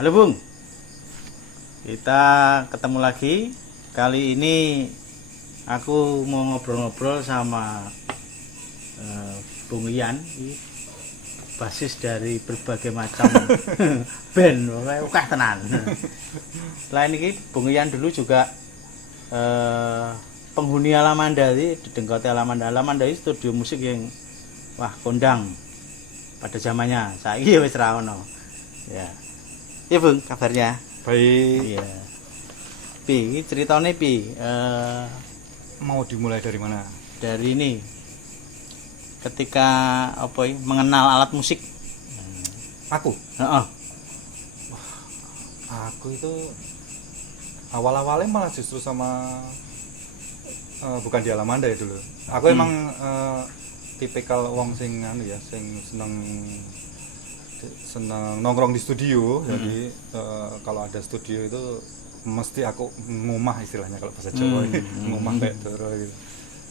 Halo Bung, kita ketemu lagi. Kali ini aku mau ngobrol-ngobrol sama Bung Ian, basis dari berbagai macam band, pokoknya tenan. Selain ini, Bung Ian dulu juga penghuni Alamanda, di Dengkote Alamanda. Alamanda itu studio musik yang kondang pada zamannya. Saiki wis ra ono. Ya. Ya Bung, kabarnya? Baik. Iya. Pi, ceritanya Pi. Mau dimulai dari mana? Dari ini. Ketika mengenal alat musik. Aku. Heeh. Aku itu awal-awalnya malah justru sama bukan di Alamanda ya dulu. Aku emang tipikal wong sing sing seneng nongkrong di studio. Jadi kalau ada studio itu mesti aku ngumah istilahnya kalau bahasa Jawa ngumah kayak doro gitu.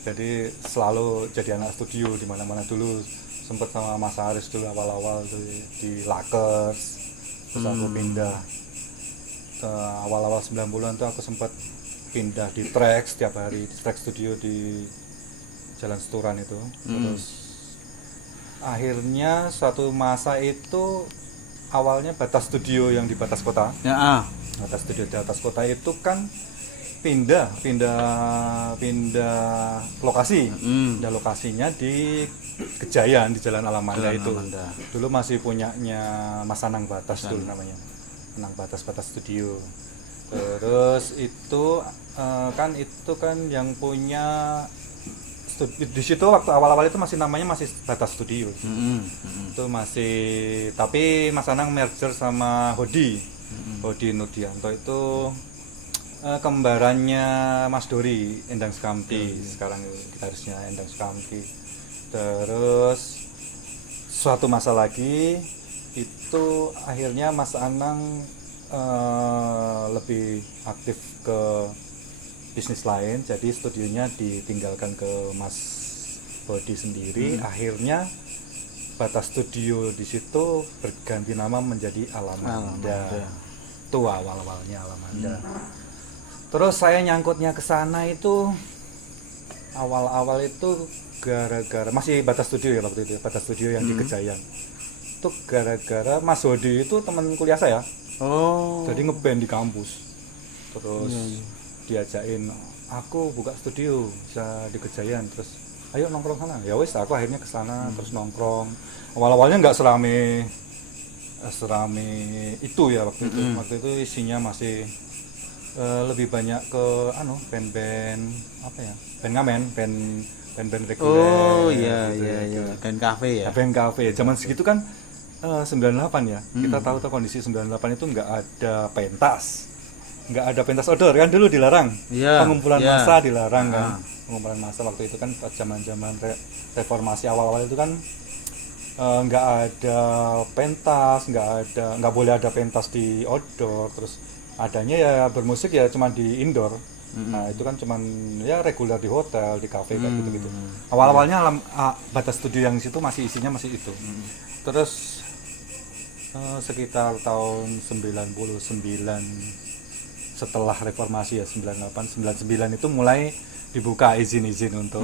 Jadi selalu jadi anak studio di mana-mana dulu. Sempet sama Mas Aris dulu awal-awal tuh di Lakers. Terus aku pindah awal-awal 90-an tuh aku sempat pindah di Trax setiap hari di Trax studio di Jalan Seturan itu. Terus akhirnya suatu masa itu awalnya Batas Studio yang di Batas Kota. Ya. Batas Studio di atas kota itu kan pindah lokasi. Pindah lokasinya di Kejayan di Jalan Alamanda itu. Dulu masih punyanya Mas Anang Batas dulu namanya. Anang Batas Studio. Terus itu kan yang punya di situ waktu awal-awal itu namanya masih Batas Studio. Itu masih, tapi Mas Anang merger sama Hodi Nurdianto itu kembarannya Mas Dori Endang Sukamti. Sekarang gitarisnya Endang Sukamti. Terus suatu masa lagi itu akhirnya Mas Anang lebih aktif ke bisnis lain, jadi studionya ditinggalkan ke Mas Bodi sendiri. Akhirnya Batas Studio di situ berganti nama menjadi Alamanda. Itu awal-awalnya Alamanda. Terus saya nyangkutnya ke sana itu awal-awal itu gara-gara masih Batas Studio ya waktu itu, Batas Studio yang di Kejayan. Itu gara-gara Mas Bodi itu teman kuliah saya. Jadi ngeband di kampus. Terus diajakin, aku buka studio bisa di Kejayan, terus ayo nongkrong sana. Ya wis, aku akhirnya ke sana terus nongkrong. Awal-awalnya nggak serame itu ya waktu itu. Waktu itu isinya masih lebih banyak ke band-band band ngamen, band reguler. Oh iya. Band cafe ya. Band cafe. Zaman segitu kan 98 ya. Kita tahu kondisi 98 itu nggak ada pentas. Nggak ada pentas outdoor kan dulu dilarang. Pengumpulan massa dilarang kan. Pengumpulan massa waktu itu kan pas zaman-zaman reformasi awal-awal itu kan nggak ada pentas, nggak boleh ada pentas di outdoor. Terus adanya ya bermusik ya cuma di indoor. Nah itu kan cuma ya reguler di hotel, di kafe kayak gitu-gitu. Awal-awalnya Batas Studio yang di situ masih isinya masih itu. Terus sekitar tahun 99 setelah reformasi ya 98 99 itu mulai dibuka izin-izin untuk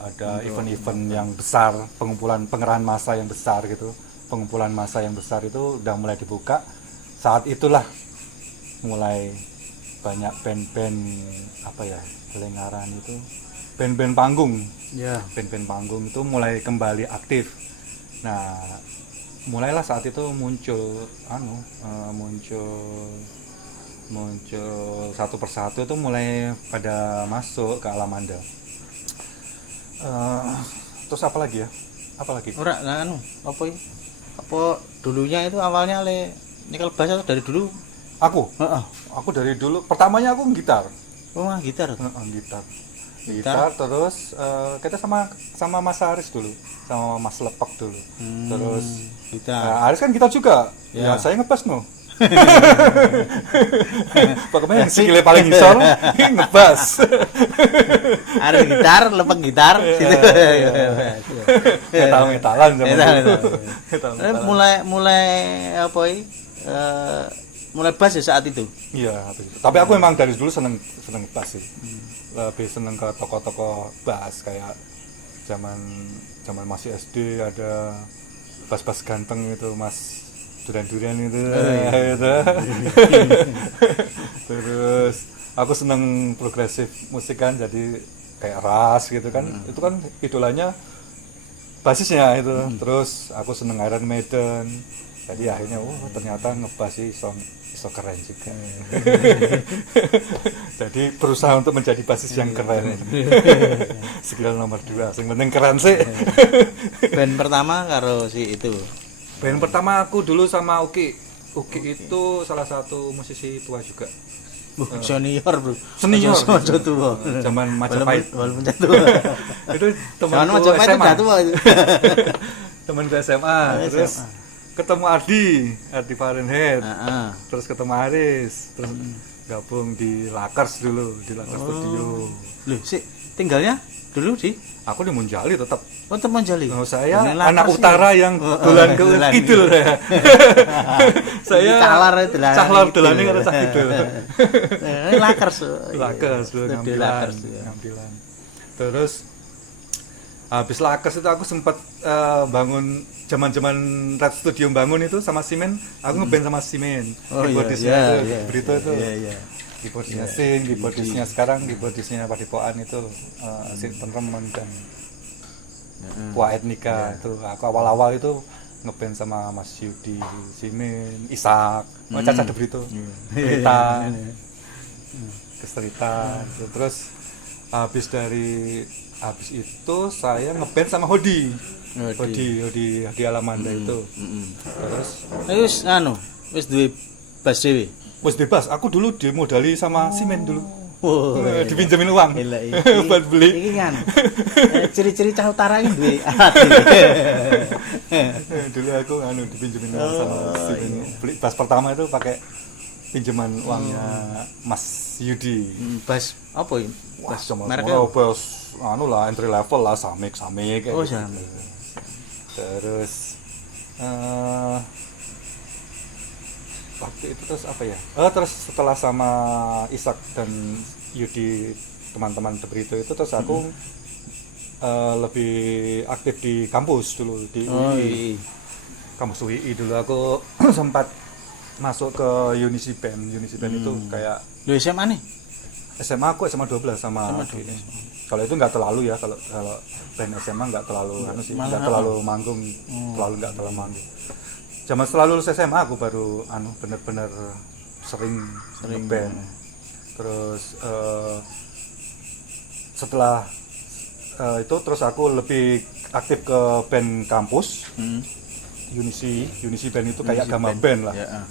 ada event-event yang besar, pengerahan massa yang besar gitu. Pengumpulan massa yang besar itu udah mulai dibuka. Saat itulah mulai banyak band-band kelengaran itu, band-band panggung. Band-band panggung itu mulai kembali aktif. Nah, mulailah saat itu muncul satu persatu itu mulai pada masuk ke Alamanda. Terus apa lagi? Apa dulunya itu awalnya Nikel Bass atau dari dulu? Aku dari dulu. Pertamanya aku gitar. Gitar. Gitar terus kita sama Mas Aris dulu, sama Mas Lepek dulu. Terus gitar. Aris kan gitar juga. Ya saya ngebass Pokoknya yang sikile paling isor ngebas. Ada gitar, lepeng gitar situ. Metal-metalan sama Metal, itu. metal. Metal-metalan. mulai apa ya? Mulai bass ya saat itu. Iya, tapi aku emang dari dulu seneng bass sih. Lebih seneng ke toko-toko bass kayak zaman masih SD ada bass-bass ganteng itu Mas Durian itu. Itu. Terus aku seneng progresif musik kan, jadi kayak Ras gitu kan. Itu kan idolanya basisnya itu. Terus aku seneng Iron Maiden. Jadi akhirnya ternyata ngebass sih iso keren juga. Jadi berusaha untuk menjadi basis yang keren. Skill nomor 2, yang penting keren sih. Band pertama karo si itu. Band pertama aku dulu sama Uki itu salah satu musisi tua juga. Senior, Bro. Senior. Ojo tua. Zaman Majapahit. Walaupun tua. Itu Zaman temanku Majapahit SMA. udah tua itu. Temanku SMA. Terus ketemu Ardi Fahrenheit. Heeh. Terus ketemu Aris. Terus gabung di Lakers dulu, di Lakers Studio. Loh, sih tinggalnya dulu di Aku di Munjali tetap. Oh, teman Jali. Oh, saya Ini anak Lakers utara ya? yang dolan ke dolan kidul ya. Saya Calar dolan. Cahlar dolane karo cah kidul. Ini Lakers. Lakers dulu Di ngambilan. Lakers, ya. Ngambilan. Terus habis Lakers itu aku sempat bangun zaman-zaman Red Studio bangun itu sama Simen, aku ngeband sama Simen. Oh, Keyboardisnya iya, itu Brito itu. Iya. Keyboardisnya Sin, keyboardisnya sekarang keyboardisnya Padepokan itu Sin Tenremen dan Wah Etnika itu. Aku awal-awal itu ngeband sama Mas Yudi, Simen, Ishak, Caca De Brito, Berita, Kesterita. Terus habis itu saya ngeband sama Hodi Alamanda itu. Terus Wis wis duwe bass dhewe. wis bebas, aku dulu dimodali sama Simen dulu. Oh, Dipinjemin uang gila buat beli. Iki kan ciri-ciri cah utara iki duwe Dulu aku dipinjemin uang sama Simen. Beli bass pertama itu pakai pinjaman uangnya Mas Yudi. bass apa ini? Wah, sama mereknya bass lah entry level lah, Samik kayak Oh, gitu. Samik. Terus waktu itu terus apa ya? Terus setelah sama Ishak dan Yudi teman-teman De Brito itu terus aku lebih aktif di kampus dulu di UI. Kampus UI dulu aku sempat masuk ke Unisi Band itu kayak Lu SMA nih? SMA aku SMA 12 sama kalau itu nggak terlalu ya, kalau band SMA nggak terlalu nggak terlalu manggung, nggak terlalu manggung. Zaman setelah lulus SMA aku baru bener-bener sering band. Terus setelah itu terus aku lebih aktif ke band kampus. Unisi Band itu kayak gamma band lah. Ya.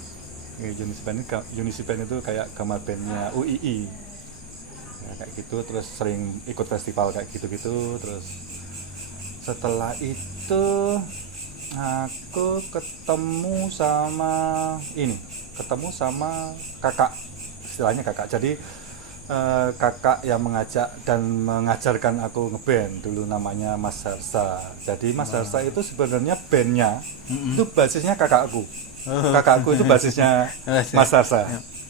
Unisi Band itu kayak gamma bandnya UII. Ya, kayak gitu, terus sering ikut festival kayak gitu-gitu. Terus setelah itu aku ketemu sama kakak, istilahnya kakak. Jadi kakak yang mengajak dan mengajarkan aku ngeband dulu, namanya Mas Harsa. Jadi Mas Harsa itu sebenarnya bandnya itu basisnya kakakku. Kakakku itu basisnya Mas Harsa.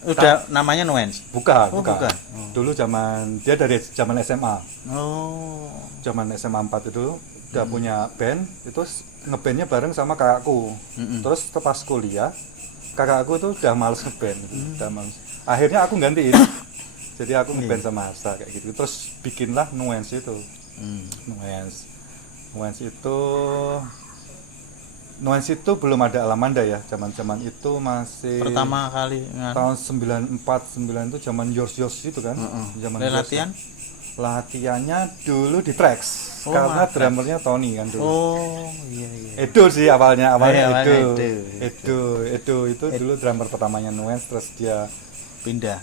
Udah namanya Nuance? Bukan. Bukan. Dulu dia dari zaman SMA. Oh. Zaman SMA 4 itu udah punya band, itu ngebandnya bareng sama kakakku. Terus pas kuliah, kakakku tuh udah males ngeband, udah males. Akhirnya aku gantiin. Jadi aku ngeband sama Harsa kayak gitu. Terus bikinlah Nuance itu. Nuance itu belum ada Alamanda ya, zaman-zaman itu masih Pertama kali tahun 94 9 itu zaman Yours itu kan. Zaman latihan? Latihannya dulu di Trax. Karena drummernya Tony kan dulu. Oh, iya. Edo sih awalnya Edo. Edo itu dulu drummer pertamanya Nuance, terus dia Pindah.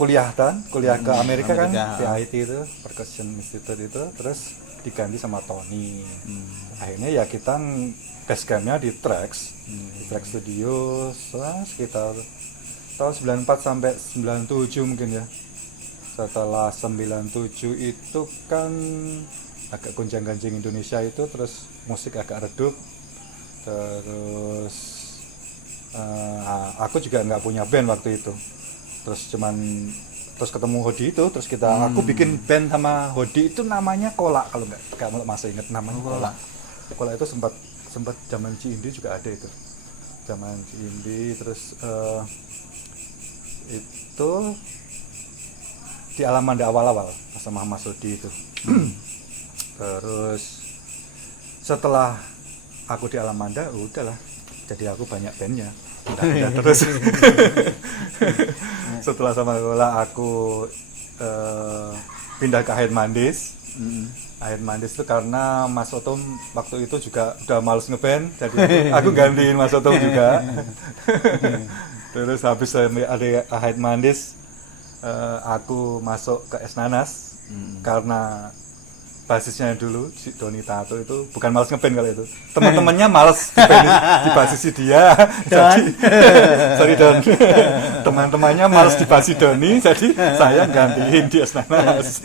kuliah ke Amerika kan, Amerika. PIT itu Percussion Institute itu, terus diganti sama Tony. Akhirnya ya kita basecampnya di Trax, di Trax Studio sekitar tahun 94 sampai 97 mungkin ya. Setelah 97 itu kan agak gonjang-ganjing Indonesia itu, terus musik agak redup, terus aku juga nggak punya band waktu itu, terus ketemu Hodi itu, terus aku bikin band sama Hodi itu namanya Kola, kalau nggak masih inget namanya Kola. Kola itu sempat zaman Cindi juga ada itu, zaman Cindi. Terus itu di Alamanda awal-awal sama Mas Hodi itu. Terus setelah aku di Alamanda udahlah, jadi aku banyak bandnya, pindah terus. Setelah sama Kola aku pindah ke Akhir Mandis. Akhir Mandis itu karena Mas Otom waktu itu juga udah males ngeband, jadi aku gantiin Mas Otom juga. Terus habis ada Akhir Mandis, aku masuk ke Es Nanas karena basisnya dulu si Doni Tato itu bukan malas ngeband kalau itu, teman-temannya malas di basisi dia. Jadi sorry Don, teman-temannya malas di basi Doni, jadi saya gantiin di Es Nanas.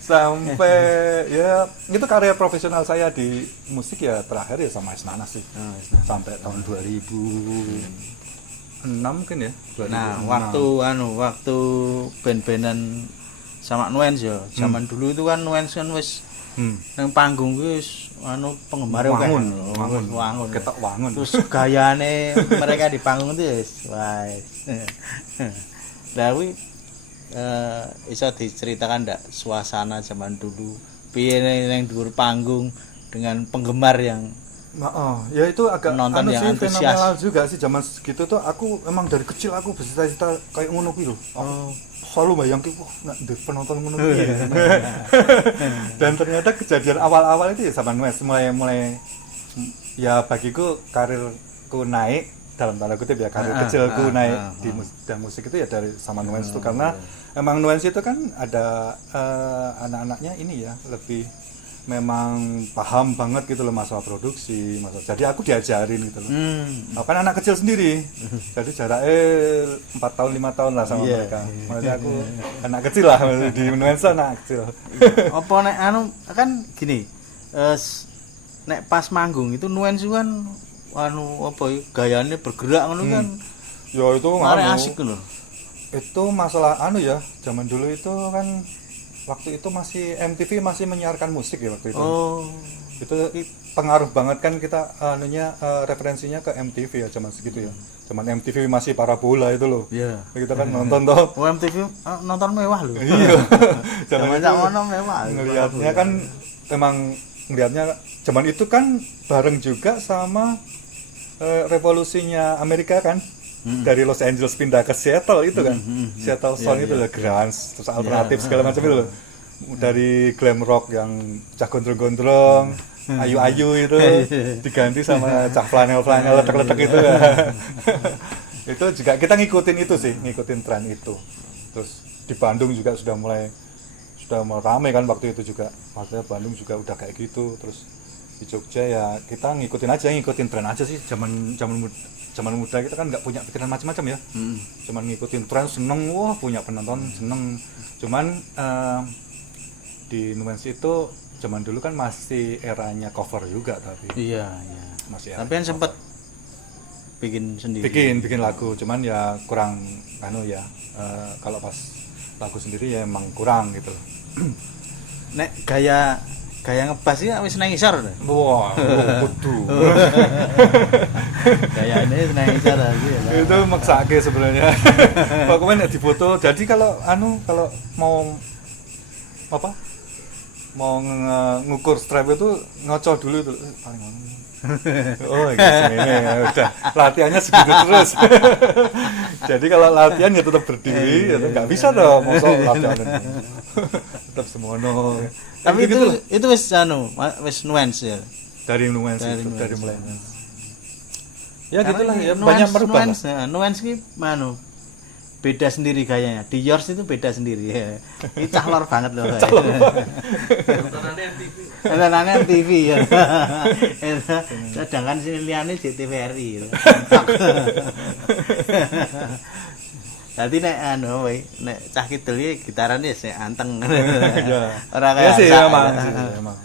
Sampai ya itu karya profesional saya di musik ya terakhir ya sama Es Nanas sih. Sampai tahun 2006 mungkin ya. 2006. Nah, waktu band-bandan sama Nuance ya. Zaman dulu itu kan Nuance kan wis nang panggung wis penggemar wangun. Ketok wangun. Terus gayane mereka di panggung itu wis wis. Lah kuwi iso diceritakan ndak suasana zaman dulu piye nang dhuwur panggung dengan penggemar yang ya itu agak nonton yang sih antusias fenomenal juga sih zaman segitu tuh. Aku emang dari kecil aku bercita-cita kayak ngono kuwi lho. Selalu bayangke wah nek penonton ngono kuwi. Dan ternyata kejadian awal-awal itu ya sama Nuance mulai ya bagiku karirku naik dalam tanda kutip ya, karir kecilku naik di musik itu ya dari sama Nuance itu, karena emang Nuance itu kan ada anak-anaknya ini ya lebih memang paham banget gitu loh masalah produksi, jadi aku diajarin gitu loh. Kan anak kecil sendiri, jadi jaraknya 4 tahun 5 tahun lah sama mereka. Maksudnya aku anak kecil lah di Nuansa, anak kecil. Apa nek kan gini, nek pas manggung itu Nuansa kan apa gayanya bergerak ngono kan. Ya itu asik loh. Itu masalah ya, zaman dulu itu kan waktu itu masih MTV masih menyiarkan musik ya waktu itu. Itu pengaruh banget kan kita referensinya ke MTV ya zaman segitu ya. Zaman MTV masih parabola itu loh. Iya. Kita kan nonton toh. MTV nonton mewah loh. Iya. Zaman itu mewah. Ngelihatnya kan emang zaman itu kan bareng juga sama revolusinya Amerika kan. Dari Los Angeles pindah ke Seattle itu kan. Seattle Sound itu lah grunge, terus alternatif segala macam itu loh. Dari glam rock yang cah gondrong-gondrong, ayu-ayu itu diganti sama cah flanel-flanel letek-letek itu. Itu juga kita ngikutin tren itu. Terus di Bandung juga sudah mulai ramai kan waktu itu juga. Maksudnya Bandung juga udah kayak gitu. Terus di Jogja ya kita ngikutin tren aja sih. Zaman muda kita kan nggak punya pikiran macam-macam ya, cuman ngikutin tren, seneng, wah punya penonton seneng. Cuman di Nuance itu zaman dulu kan masih eranya cover juga, tapi iya masih tapi kan sempat bikin sendiri, bikin lagu, cuman ya kurang kalau pas lagu sendiri ya emang kurang gitu. Nek gaya ngebas iki wis nang isor lho. Wah, kudu. Gayane nang isor lagi ya. Itu maksake sebenarnya. Pokoknya nek difoto, jadi kalau mau ngukur strap itu ngocol dulu itu paling oh ini udah latihannya segitu terus. Jadi kalau latihan ya tetap berdiri, ya nggak bisa dong mosok latihan tetap semono. Tapi itu wis Nuance ya. Dari Nuance dari mulai. Ya gitulah ya, banyak merubah. Nuance ki beda sendiri gayanya. Di Yours itu beda sendiri ya. Ini cahlor banget loh. Tontonannya MTV ya. Sedangkan sini liane JTVRI gitu. Tadi nek anu we, nek cah kidul iki gitarane sik anteng. Ora Ya kayak sih sak- emang.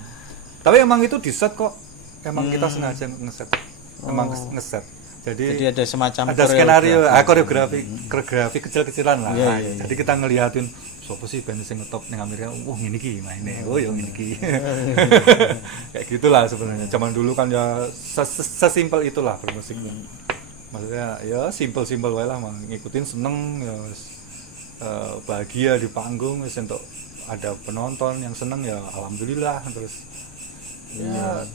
Tapi emang itu di set kok. Emang kita sengaja ngeset. Emang ngeset. Jadi Jadi ada semacam ada skenario, koreografi. koreografi kecil-kecilan lah. Iya, Nah, iya, iya. Jadi kita ngeliatin sopo sih band sing ngetop ning Amerika. Wah, ngene iki maine. Oh, ya ngene iki. Kayak gitulah sebenarnya. Zaman dulu kan ya sesimpel itulah bermusik. Maksudnya ya simpel-simpel wae lah, mang ngikutin seneng ya bahagia di panggung wis entuk ada penonton yang seneng ya alhamdulillah. Terus ya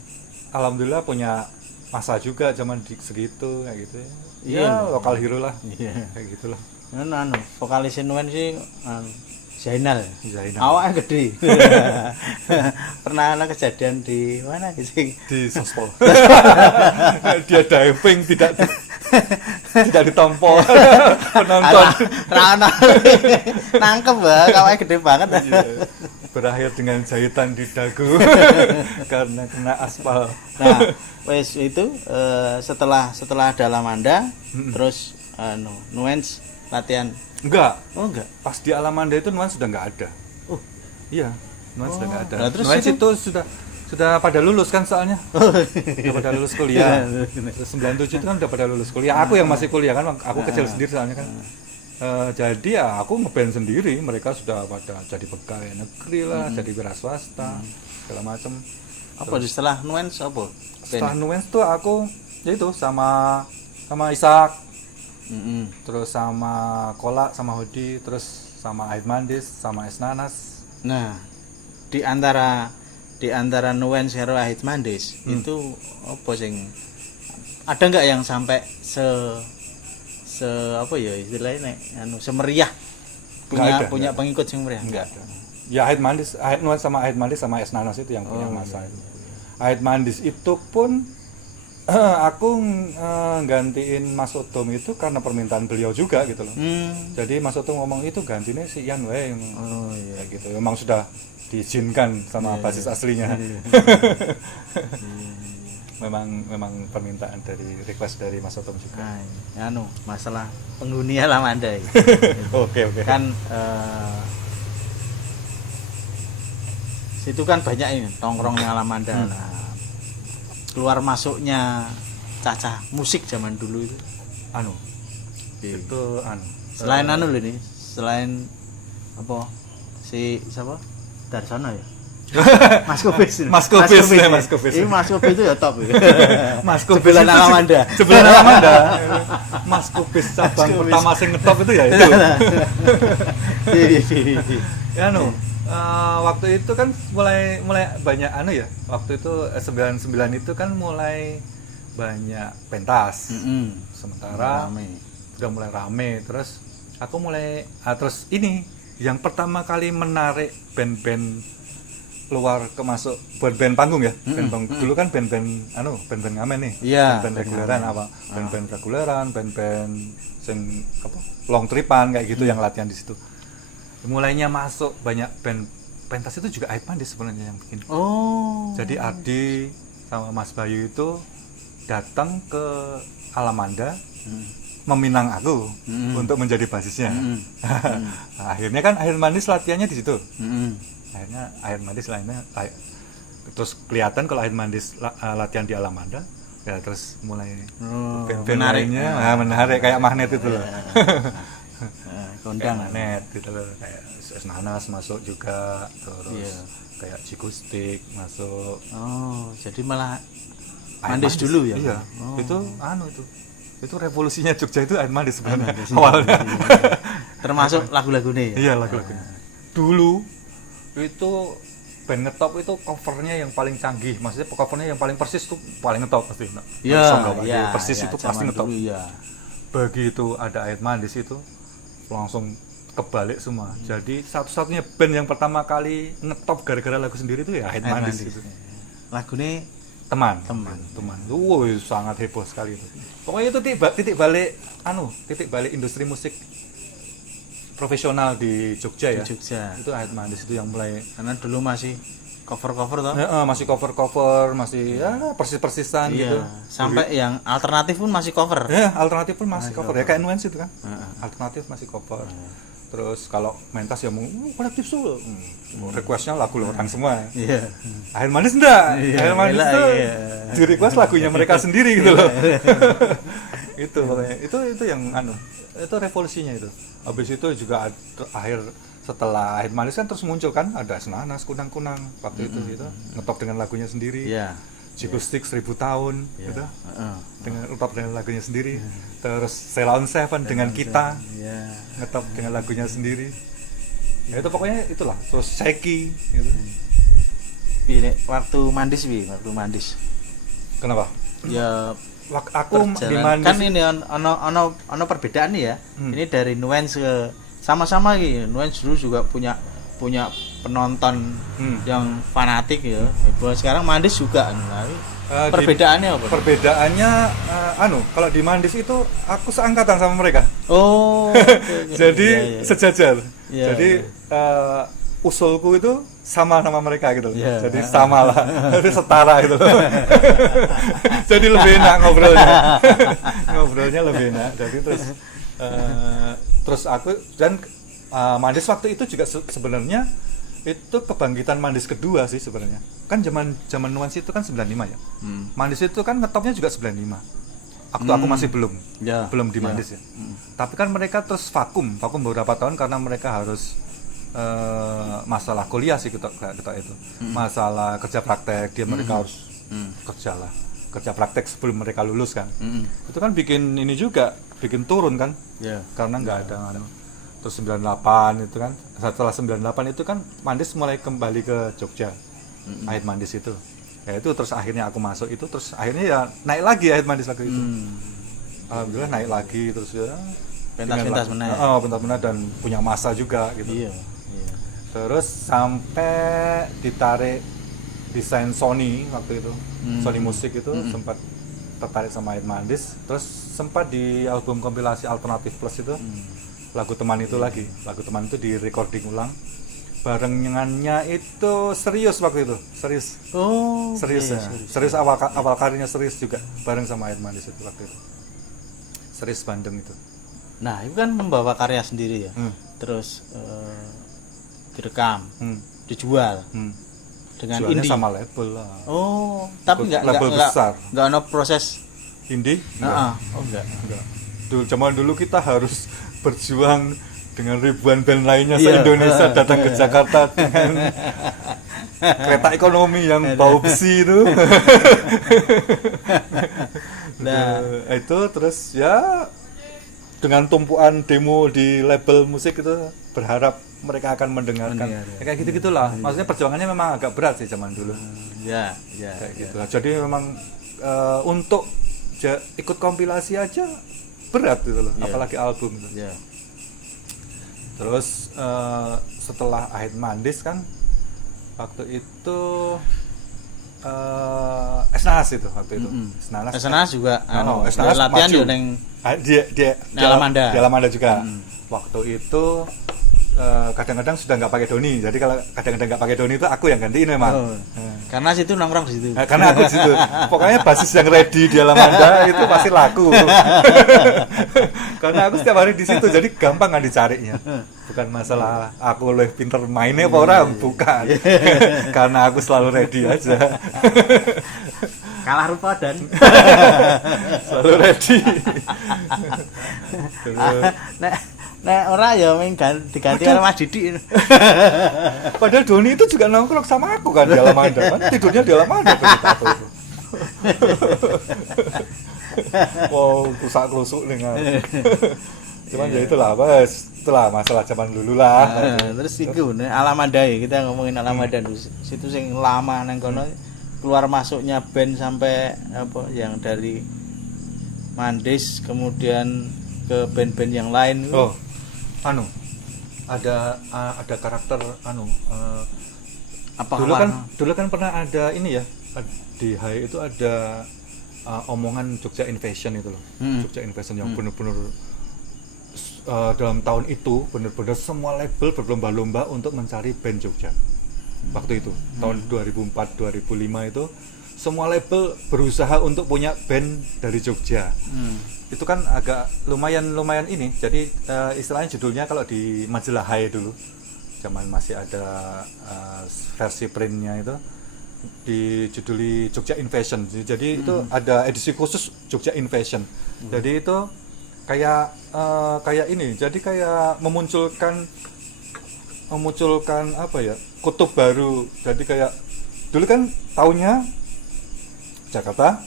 alhamdulillah punya masa juga zaman segitu kayak gitu ya. Iya. Ya lokal hero lah. Iya. Kayak gitulah. Anu vokalis Nuan sih Zainal. Zainal. Awaknya gede. Pernah ada kejadian di mana sih? Di sospol. Dia diving tidak ditompo penonton. Rana nangkep bah, awaknya gede banget. Iya. Berakhir dengan jahitan di dagu karena kena aspal. Nah, wes itu setelah ada Alamanda, terus Nuans latihan. Enggak, Oh enggak. pas di Alamanda itu Nuan sudah nggak ada. Oh. Iya, Nuan sudah nggak ada. Nah, terus Nuan itu? itu sudah pada lulus kan soalnya. Udah pada lulus kuliah. 97 itu kan udah pada lulus kuliah. Aku yang masih kuliah kan, aku kecil sendiri soalnya kan. Jadi ya aku ngeband sendiri, mereka sudah pada jadi pegawai negeri lah, jadi wira swasta, segala macam. Apa setelah Nuans apa? Setelah Nuans tuh aku ya itu sama Ishak, terus sama Kola, sama Hodi, terus sama Aid Mandis, sama Esnanas. Nah, di antara Nuans karo Ahid Mandis itu apa sing ada nggak yang sampai se apa ya istilahnya nek anu semeriah Nggak ada, punya nggak ada. pengikut yang meriah enggak? Ya Aid Mandis, Nuans sama Aid Mandis sama Esnanas itu yang punya masa itu. Aid Mandis itu pun aku gantiin Mas Otom itu karena permintaan beliau juga gitu loh. Jadi Mas Otom ngomong itu gantinya si Ian wae. Oh iya. Kayak gitu. Memang sudah diizinkan sama basis aslinya. memang permintaan dari request dari Mas Otom juga. Nah, anu masalah penghuni Alamanda ya. Oke. Kan situ kan banyak ini tongkrongnya Alamanda. Nah, keluar masuknya cacah musik zaman dulu itu Anu. Iya. Itu selain anu loh ini selain apa si siapa Darsono ya. Mas Kubis. Mas Kubis, ya, Mas Kubis. Ini Mas Kubis itu ya top ya. Mas Kubis Sebelah itu Alamanda. Sebelah Alamanda. Mas Kubis cabang pertama sing ngetop itu ya itu. Ya waktu itu kan mulai banyak ya. Waktu itu 99 itu kan mulai banyak pentas. Sementara udah mulai rame, terus aku mulai terus ini yang pertama kali menarik band-band luar ke masuk band panggung ya. Band panggung dulu kan band-band band-band ngamen nih. Iya, Band reguleran apa? Band-band reguleran, band-band sing apa? Long tripan kayak gitu yang latihan di situ. Mulainya masuk banyak band pentas itu juga Aid Mandis sebenarnya yang bikin. Oh. Jadi Ardi sama Mas Bayu itu datang ke Alamanda meminang aku untuk menjadi basisnya. Nah, akhirnya kan Aid Mandis latihannya di situ. Akhirnya Aid Mandis lainnya terus kelihatan kalau Aid Mandis latihan di Alamanda ya terus mulai menariknya menarik kayak magnet itu loh. Kondang Magnet gitu loh, kayak Esnanas masuk juga, terus kayak Cikustik masuk. Oh, jadi malah Aid Mandis dulu ya? Iya. Oh. Itu revolusinya Jogja itu Aid Mandis sebenarnya awalnya. Termasuk lagu-lagunya ya? Iya, lagu-lagunya. Dulu itu band ngetop itu covernya yang paling canggih, maksudnya covernya yang paling persis tuh paling ngetop pasti. Iya, persis itu pasti ngetop. Iya. Begitu ada Aid Mandis itu langsung kebalik semua. Jadi satu-satunya band yang pertama kali ngetop gara-gara lagu sendiri itu ya Aid Mandis gitu. Lagunya Teman. Wow, sangat heboh sekali itu. Pokoknya itu titik balik industri musik profesional di Jogja ya. Di Jogja. Itu Ahad Mandis itu yang mulai Karena dulu masih cover-cover toh. masih cover masih ya persis-persisan Iya. gitu. Sampai yang alternatif pun masih cover. Ya, alternatif pun masih cover. Ya kayak nuansa itu kan. Heeh. Alternatif masih cover. Terus kalau mentas ya mau kolektif sul. Requestnya lagu orang semua. Iya. Ahad Mandis enggak. Iya, Ahad Mandis gila, itu iya. di request lagunya mereka sendiri gitu loh. Itu pokoknya. Itu yang itu revolusinya itu. Habis itu juga akhir setelah Ahad Mandis kan terus muncul kan ada Senanas Kunang-kunang waktu itu gitu. Ngetop dengan lagunya sendiri. Iya. Jikustik 1000 tahun gitu. Heeh. Dengan ngetop dengan lagunya sendiri. Terus Sheila on Seven dengan kita Iya. ngetop dengan lagunya sendiri. Ya itu pokoknya itulah. Terus Seki gitu. Pilih waktu mandis. Kenapa? Ya Aku di Mandis kan ini ono perbedaan nih ya. Ini dari nuance ke sama-sama gitu. Nuance dulu juga punya penonton yang fanatik ya. Sekarang Mandis juga. Nah, perbedaannya apa? Perbedaannya kalau di Mandis itu aku seangkatan sama mereka. Oh. Jadi Iya. sejajar. Iya, Jadi usulku itu sama mereka gitu. Iya. Jadi sama lah. Jadi setara gitu. Jadi lebih enak ngobrolnya. Ngobrolnya lebih enak. Jadi terus aku dan Mandis waktu itu juga sebenarnya itu kebangkitan Mandis kedua sih sebenarnya. Kan zaman nuansa itu kan 95 ya. Mandis itu kan ngetopnya juga 95. Waktu aku masih belum di Mandis ya. Tapi kan mereka terus vakum beberapa tahun karena mereka harus masalah kuliah sih kita itu. Masalah kerja praktek mereka harus kerja praktek sebelum mereka lulus kan. Itu kan bikin turun kan. Karena nggak ada terus 98 itu kan. Setelah 98 itu kan Mandis mulai kembali ke Jogja. Ahad Mandis itu. Ya itu terus akhirnya aku masuk itu terus akhirnya ya naik lagi Ahad Mandis lagu itu. Alhamdulillah naik lagi terus ya Pentas-pentas meneh. Pentas-pentas dan punya masa juga gitu. Iya. Terus sampai ditarik desain Sony waktu itu. Sony Musik itu sempat tertarik sama Ahad Mandis, terus sempat di album kompilasi Alternatif Plus itu lagu teman itu lagi. Lagu teman itu di recording ulang. Barengannya itu serius waktu itu. Serius awal karirnya serius juga bareng sama Ahad Mandis itu waktu itu. Serius Bandung itu. Nah, itu kan membawa karya sendiri ya. Terus direkam, dijual dengan Jualnya indie sama label lah. Oh, tapi label besar. Enggak ada proses Indie? enggak. Zaman dulu kita harus berjuang dengan ribuan band lainnya se-Indonesia datang ke Jakarta dengan kereta ekonomi yang bau besi itu. Nah, itu terus ya dengan tumpuan demo di label musik itu berharap mereka akan mendengarkan. Kayak gitu-gitulah. Maksudnya perjuangannya memang agak berat sih zaman dulu. Kayak gitu. Jadi memang untuk ikut kompilasi aja berat gitu loh, apalagi album gitu. Terus setelah Ahad Mandis kan waktu itu Esnas itu waktu itu. Esnas juga Esnas latihan maju. yo ning Di Alamanda juga. Waktu itu kadang-kadang sudah nggak pakai Doni, jadi kalau kadang-kadang nggak pakai Doni itu aku yang gantiin memang. Karena situ nongkrong di situ. Karena aku di situ. Pokoknya basis yang ready di Alamanda itu pasti laku. Karena aku setiap hari di situ, jadi gampang kan dicarinya. Bukan masalah aku lebih pinter mainnya apa orang, bukan. Karena aku selalu ready aja. Kalah rupa dan Selalu ready. nek ora ya diganti karo Mas Didi. Padahal Doni itu juga nongkrong sama aku kan di Alamanda kan, tidurnya di Alamanda begitu itu. Wow, rusak-rusuk dengan. Cuman ya itulah masalah zaman dulu lah. Terus iku Alamanda ya, kita ngomongin Alamanda dulu. Situ sing lama nang kono keluar masuknya band sampai apa yang dari Mandis kemudian ke band-band yang lain. Ada karakter apa dulu kan pernah ada ini ya, di Hai itu ada omongan Jogja Invasion itu loh. Jogja Invasion yang benar-benar dalam tahun itu benar-benar semua label berlomba-lomba untuk mencari band Jogja. Waktu itu tahun 2004-2005 itu semua label berusaha untuk punya band dari Jogja. Itu kan agak lumayan ini. Jadi istilahnya judulnya kalau di majalah Hai dulu, zaman masih ada versi printnya itu, dijuduli Jogja Invasion. Jadi itu ada edisi khusus Jogja Invasion. Jadi itu kayak ini. Jadi kayak memunculkan apa ya? Kutub baru. Jadi kayak dulu kan tahunnya Jakarta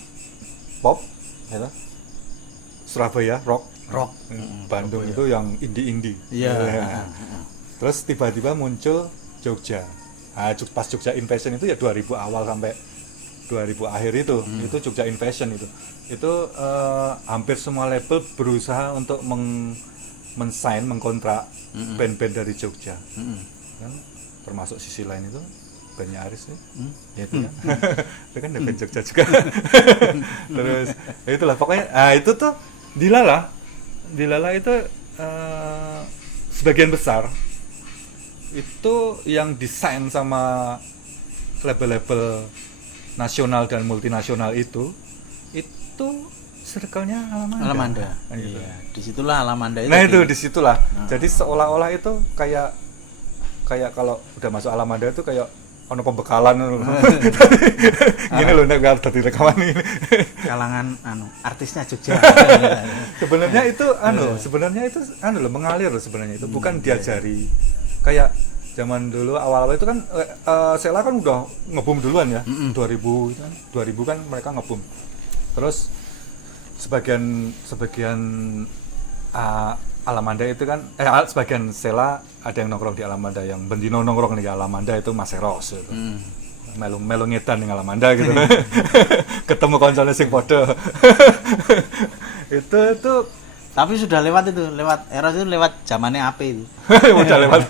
pop, ya, Surabaya rock, Bandung Surabaya. itu yang indie. Iya. Ya. Terus tiba-tiba muncul Jogja. Pas Jogja Invasion itu ya 2000 awal sampai 2000 akhir itu Jogja Invasion itu hampir semua label berusaha untuk men-sign, mengkontrak band-band dari Jogja. Kan, termasuk sisi lain itu bandnya Aris ya itu ya. Itu kan ada band Jogja juga. Terus ya itulah pokoknya itu tuh Dilala itu sebagian besar itu yang desain sama label-label nasional dan multinasional itu circle-nya Alamanda. Gitu. Iya, disitulah Alamanda itu. Nah itu disitulah. Jadi seolah-olah itu kayak kalau udah masuk Alamanda itu kayak ono pembekalan gini loh, nek harus dadi rekaman ini. Kalangan artisnya Jogja. Sebenarnya itu loh, mengalir loh sebenarnya itu, bukan diajari. Kayak zaman dulu awal-awal itu kan Sela kan udah ngebum duluan ya. 2000 itu kan 2000 kan mereka ngebum. Terus sebagian Alamanda itu kan sebagian Sela ada yang nongkrong di Alamanda, yang bendino nongkrong di Alamanda itu Mas Eros gitu. Melu ngedan ning Alamanda gitu. Ketemu konsolnya sing padha. itu Tapi sudah lewat Eros itu lewat zamannya AP itu. udah lewat.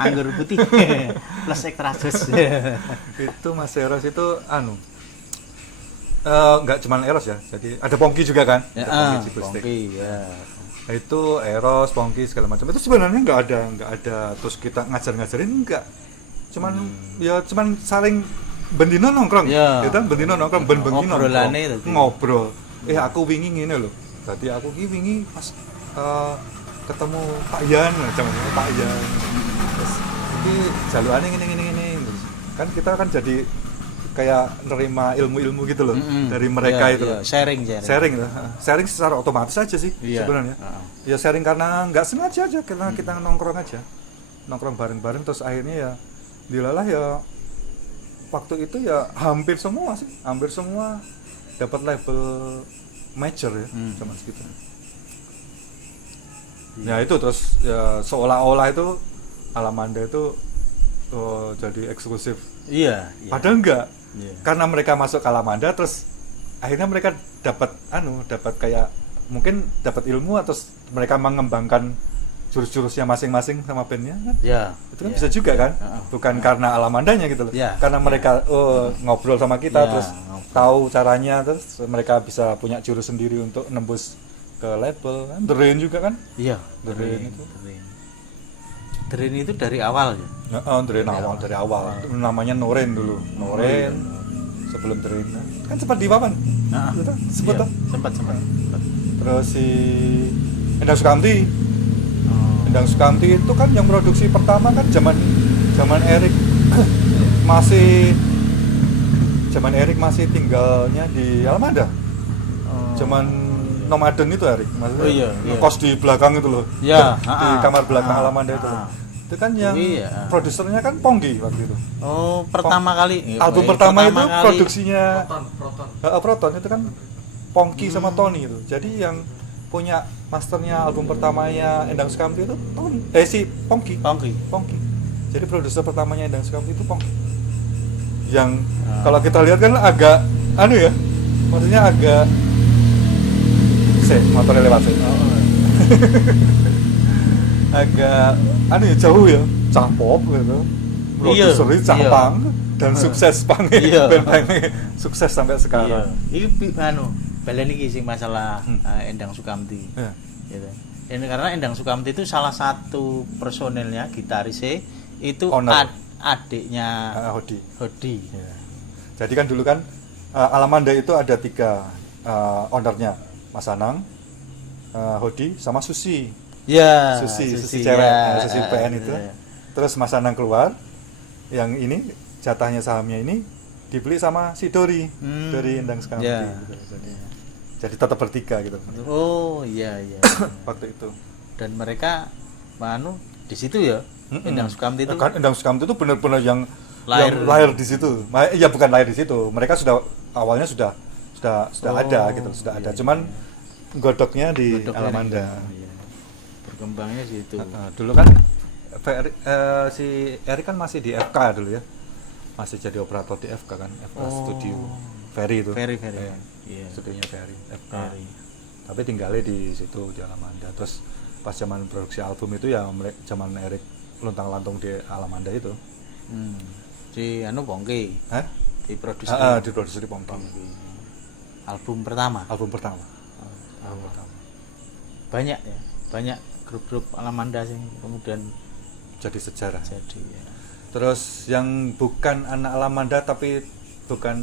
Anggur putih plus ekstra jus. Itu Mas Eros itu nggak cuma Eros ya, jadi ada Pongki juga kan, ada Pongki ya. Itu Eros, Pongki segala macam itu sebenarnya nggak ada terus kita ngajarin enggak, cuman saling bendino nongkrong, kita bendino nongkrong ben-bengi ngobrol. Aku wingi ngene lho, tadi aku wingi pas ketemu Pak Yan, macam Pak Yan, terus ini jalurane ngene kan kita kan jadi kayak nerima ilmu-ilmu gitu loh dari mereka itu. Sharing secara otomatis aja sih sebenarnya. Ya sharing karena nggak sengaja aja, karena kita nongkrong bareng-bareng, terus akhirnya ya dilalah ya waktu itu ya hampir semua dapat label major ya sama segitu. Ya itu terus ya seolah-olah itu Alamanda itu jadi eksklusif. Iya. Padahal enggak. Karena mereka masuk ke Alamanda, terus akhirnya mereka dapat kayak mungkin dapat ilmu, atau mereka mengembangkan jurus-jurusnya masing-masing sama bandnya kan? Itu kan bisa juga kan, bukan karena Alamandanya gitu loh. Karena mereka ngobrol sama kita, terus tahu caranya, terus mereka bisa punya jurus sendiri untuk nembus ke label kan. The Rain juga kan? Iya. The Rain itu. The Rain itu dari awal ya? Dari awal. Namanya Noren dulu. Noren sebelum The Rain. Kan sempat di papan. Sempat. Terus si Endang Sukamti. Endang Sukamti itu kan yang produksi pertama kan zaman Erik masih tinggalnya di Alamanda. Zaman nomaden itu Erik, maksudnya kos di belakang itu loh. Di kamar belakang Alamanda itu loh. Itu kan yang produsernya kan Pongki waktu itu. Pertama kali. Album pertama itu produksinya Proton itu kan Pongki sama Tony itu. Jadi yang punya masternya album pertamanya Endang Sukamti itu Pongki. Jadi produser pertamanya Endang Sukamti itu Pongki. Yang kalau kita lihat kan agak maksudnya agak motornya lewat agak jauh ya, cah pop gitu, produsernya cah punk dan sukses punk, band-bandnya sukses sampai sekarang. Ini balen iki sing masalah Endang Sukamti. Gitu. Ini karena Endang Sukamti itu salah satu personelnya gitarisnya itu Owner. adiknya Hodi. Hodi. Ya. Jadi kan dulu kan Alamanda itu ada 3 ownernya, Mas Anang, Hodi, sama Susi. Ya, Susi Susi, cewek, ya. Susi PN itu. Ya. Terus Mas Anang keluar, yang ini jatahnya sahamnya ini dibeli sama si Dori, Dori Endang Sukamti. Ya. Gitu. Jadi tetap bertiga gitu Oh iya iya. waktu itu. Dan mereka di situ ya. Endang Sukamti itu Kan Endang Sukamti itu benar-benar yang Lahir. di situ. Ya bukan lahir di situ. Mereka sudah awalnya sudah ada gitu, sudah ada. Cuman godoknya di Godoknya Alamanda. iya. Berkembangnya di situ. Dulu kan si Eri kan masih di FK dulu ya. Masih jadi operator di FK kan, FK Studio. Ferry itu. Ferry. Iya. Studionya Ferry, FK. Ferry. Tapi tinggalnya di situ di Alamanda. Terus pas zaman produksi album itu ya zaman Erik luntang-lantung di Alamanda itu. Di Pongki. Hah? Di produksi. Di produksi di Pongki. Album pertama. Album pertama. Album pertama. Banyak ya. Banyak grup-grup Alamanda sih kemudian Jadi sejarah. jadi ya. Terus yang bukan anak Alamanda tapi bukan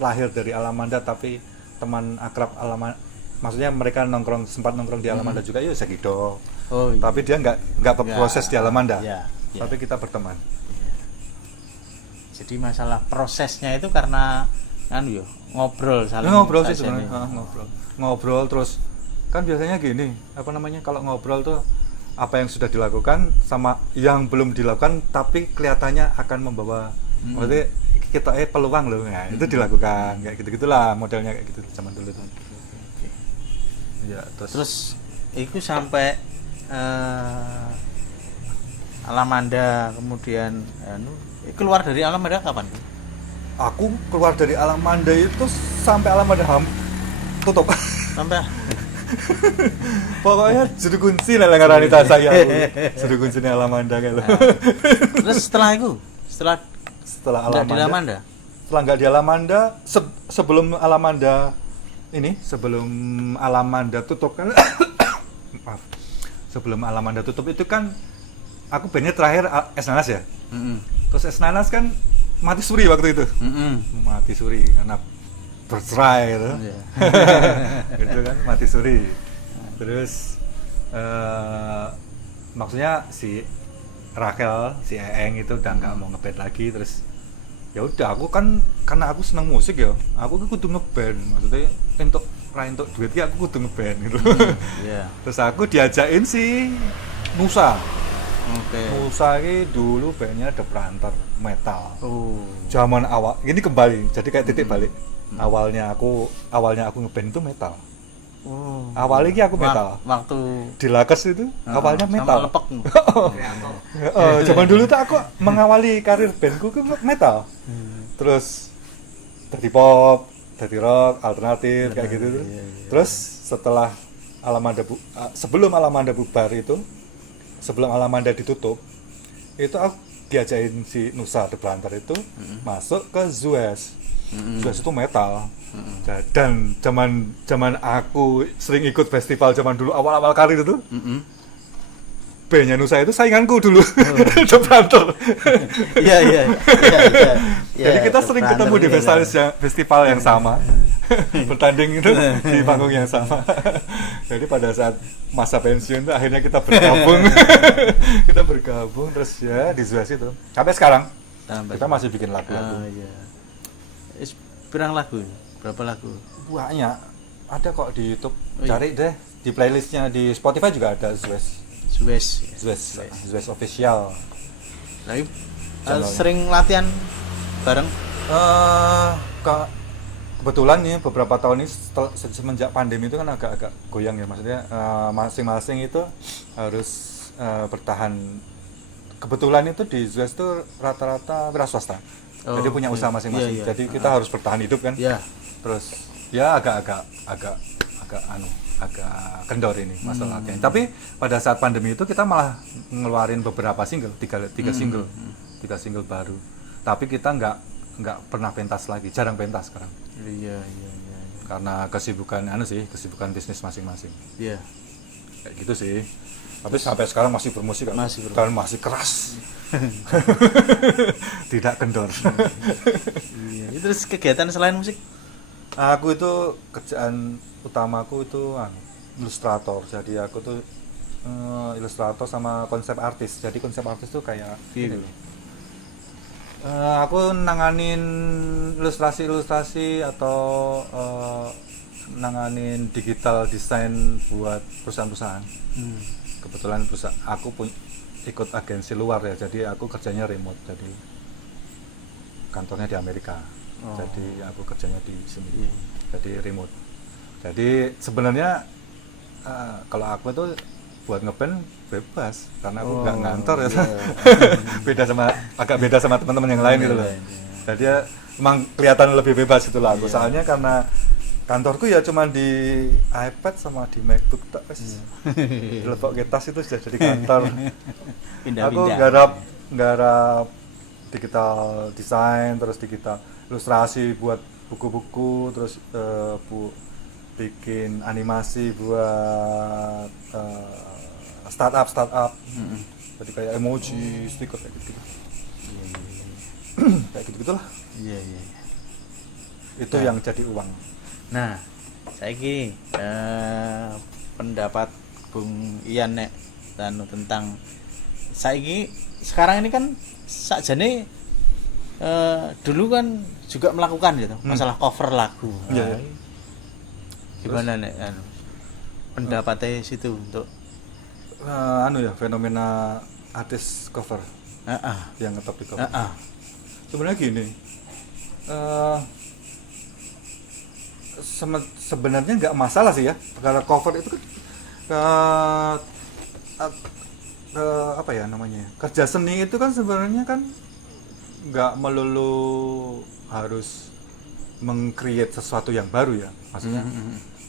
lahir dari Alamanda tapi teman akrab Alamanda, maksudnya mereka sempat nongkrong di Alamanda juga, ya Segido. Oh iya. Tapi dia nggak berproses di Alamanda. Iya, iya. Tapi kita berteman. Jadi masalah prosesnya itu karena ngobrol saling Ngobrol sih saling- sebenarnya, ngobrol terus kan biasanya gini, apa namanya, kalau ngobrol tuh apa yang sudah dilakukan sama yang belum dilakukan tapi kelihatannya akan membawa maksudnya kita peluang loh, ya itu dilakukan kayak gitu-gitulah modelnya kayak gitu zaman dulu tuh. Ya, Terus itu sampai Alamanda kemudian keluar dari Alamanda kapan? aku keluar dari Alamanda itu sampai Alamanda tutup. Sampai Pokoknya juru kunci lah ngarani tas saya. Juru kunci Alamanda kayak lo. terus setelah Setelah nggak di Alamanda. Alamanda? Setelah nggak di Alamanda, sebelum Alamanda sebelum Alamanda tutup kan maaf. Sebelum Alamanda tutup itu kan aku bandnya terakhir Esnanas ya. Terus Esnanas kan mati suri waktu itu. Mati suri karena bercerai gitu. Iya. Gitu kan mati suri. Terus maksudnya si Rachel, si Eeng itu udah nggak mau ngeband lagi. Terus ya udah, aku kan karena aku senang musik ya, aku kudu ngeband, maksudnya untuk duit ya aku kudu ngeband gitu. Iya. Terus aku diajakin si Nusa. Oke. Nusa ini dulu bandnya The Planter metal. Oh. Zaman awal ini kembali, jadi kayak titik balik. Awalnya aku ngeband itu metal. Oh. Awalnya ki aku metal. Waktu Di Lakers itu awalnya sama metal. lepek. Zaman dulu tuh aku mengawali karir bandku ke metal. Terus dari pop, dari rock, alternatif kayak gitu. Terus setelah sebelum Alamanda bubar itu, sebelum Alamanda ditutup, itu aku diajakin si Nusa The Planter itu masuk ke Zues. Zues itu metal. Dan zaman aku sering ikut festival zaman dulu awal-awal karir itu. Bandnya Nusa itu sainganku dulu. The Planter. Iya. Jadi kita sering ketemu di festival yang sama. Bertanding itu di panggung yang sama. Jadi pada saat masa pensiun itu akhirnya kita bergabung. Kita bergabung terus ya di Zuas itu. Sampai sekarang kita masih bikin lagu-lagu. Iya. Berapa lagu? Berapa lagu? Banyak. Ada kok di YouTube. Oh, iya. Cari deh di playlistnya di Spotify juga ada Zues official. Tapi Channelnya. sering latihan bareng. Kebetulan nih beberapa tahun ini semenjak pandemi itu kan agak goyang ya, maksudnya masing-masing itu harus bertahan. Kebetulan itu di Zues itu rata-rata wira swasta. Jadi punya usaha masing-masing. Iya. Jadi kita harus bertahan hidup kan. Iya. Terus ya agak kendor ini masalah latihan. Tapi pada saat pandemi itu kita malah ngeluarin beberapa single, tiga single baru. Tapi kita nggak pernah pentas lagi, jarang pentas sekarang. Iya. Karena kesibukan bisnis masing-masing. Iya. kayak gitu sih. Tapi sampai sekarang masih bermusik kan? Masih bermusik. Dan masih keras. Tidak kendor. Iya. Terus kegiatan selain musik? Aku itu kerjaan utamaku itu ilustrator. Jadi aku tuh ilustrator sama konsep artis. Jadi konsep artis tuh kayak Gitu. aku nanganin ilustrasi atau nanganin digital design buat perusahaan-perusahaan. Kebetulan aku ikut agensi luar ya, jadi aku kerjanya remote, jadi kantornya di Amerika. Jadi aku kerjanya di sini, jadi remote. Jadi sebenarnya kalau aku tuh buat ngeband bebas, karena aku nggak ngantor ya. agak beda sama teman-teman yang lain gitu loh. Jadi ya emang kelihatan lebih bebas itu lah aku. Soalnya karena kantorku ya cuma di iPad sama di MacBook tak wes. Dilepok ke tas itu sudah jadi kantor. Aku garap digital design, terus digital ilustrasi buat buku-buku, terus bikin animasi buat startup. Jadi kayak emoji, stiker kayak gitu. Kayak gitu-gitulah. Iya. Itu yang jadi uang. Nah, saiki pendapat Bung Ian nek tentang saiki sekarang ini kan sakjane dulu kan juga melakukan gitu masalah cover lagu. Iya. Gimana nek pendapatnya situ untuk fenomena artis cover yang ngetop di cover. Sebenarnya gini, sebenarnya nggak masalah sih ya, karena cover itu kan apa ya namanya, kerja seni itu kan sebenarnya kan nggak melulu harus meng-create sesuatu yang baru ya, maksudnya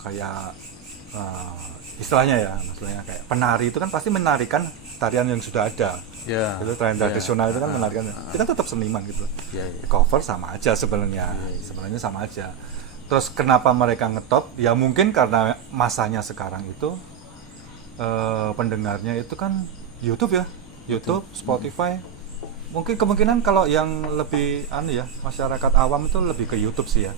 kayak istilahnya kayak penari itu kan pasti menarikan tarian yang sudah ada. Itu tarian tradisional itu kan menarikan, itu kan tetap seniman gitu. Cover sama aja sebenarnya, sebenarnya sama aja. Terus kenapa mereka ngetop? Ya mungkin karena masanya sekarang itu pendengarnya itu kan YouTube ya, YouTube, Spotify. Mungkin kemungkinan kalau yang lebih masyarakat awam itu lebih ke YouTube sih ya.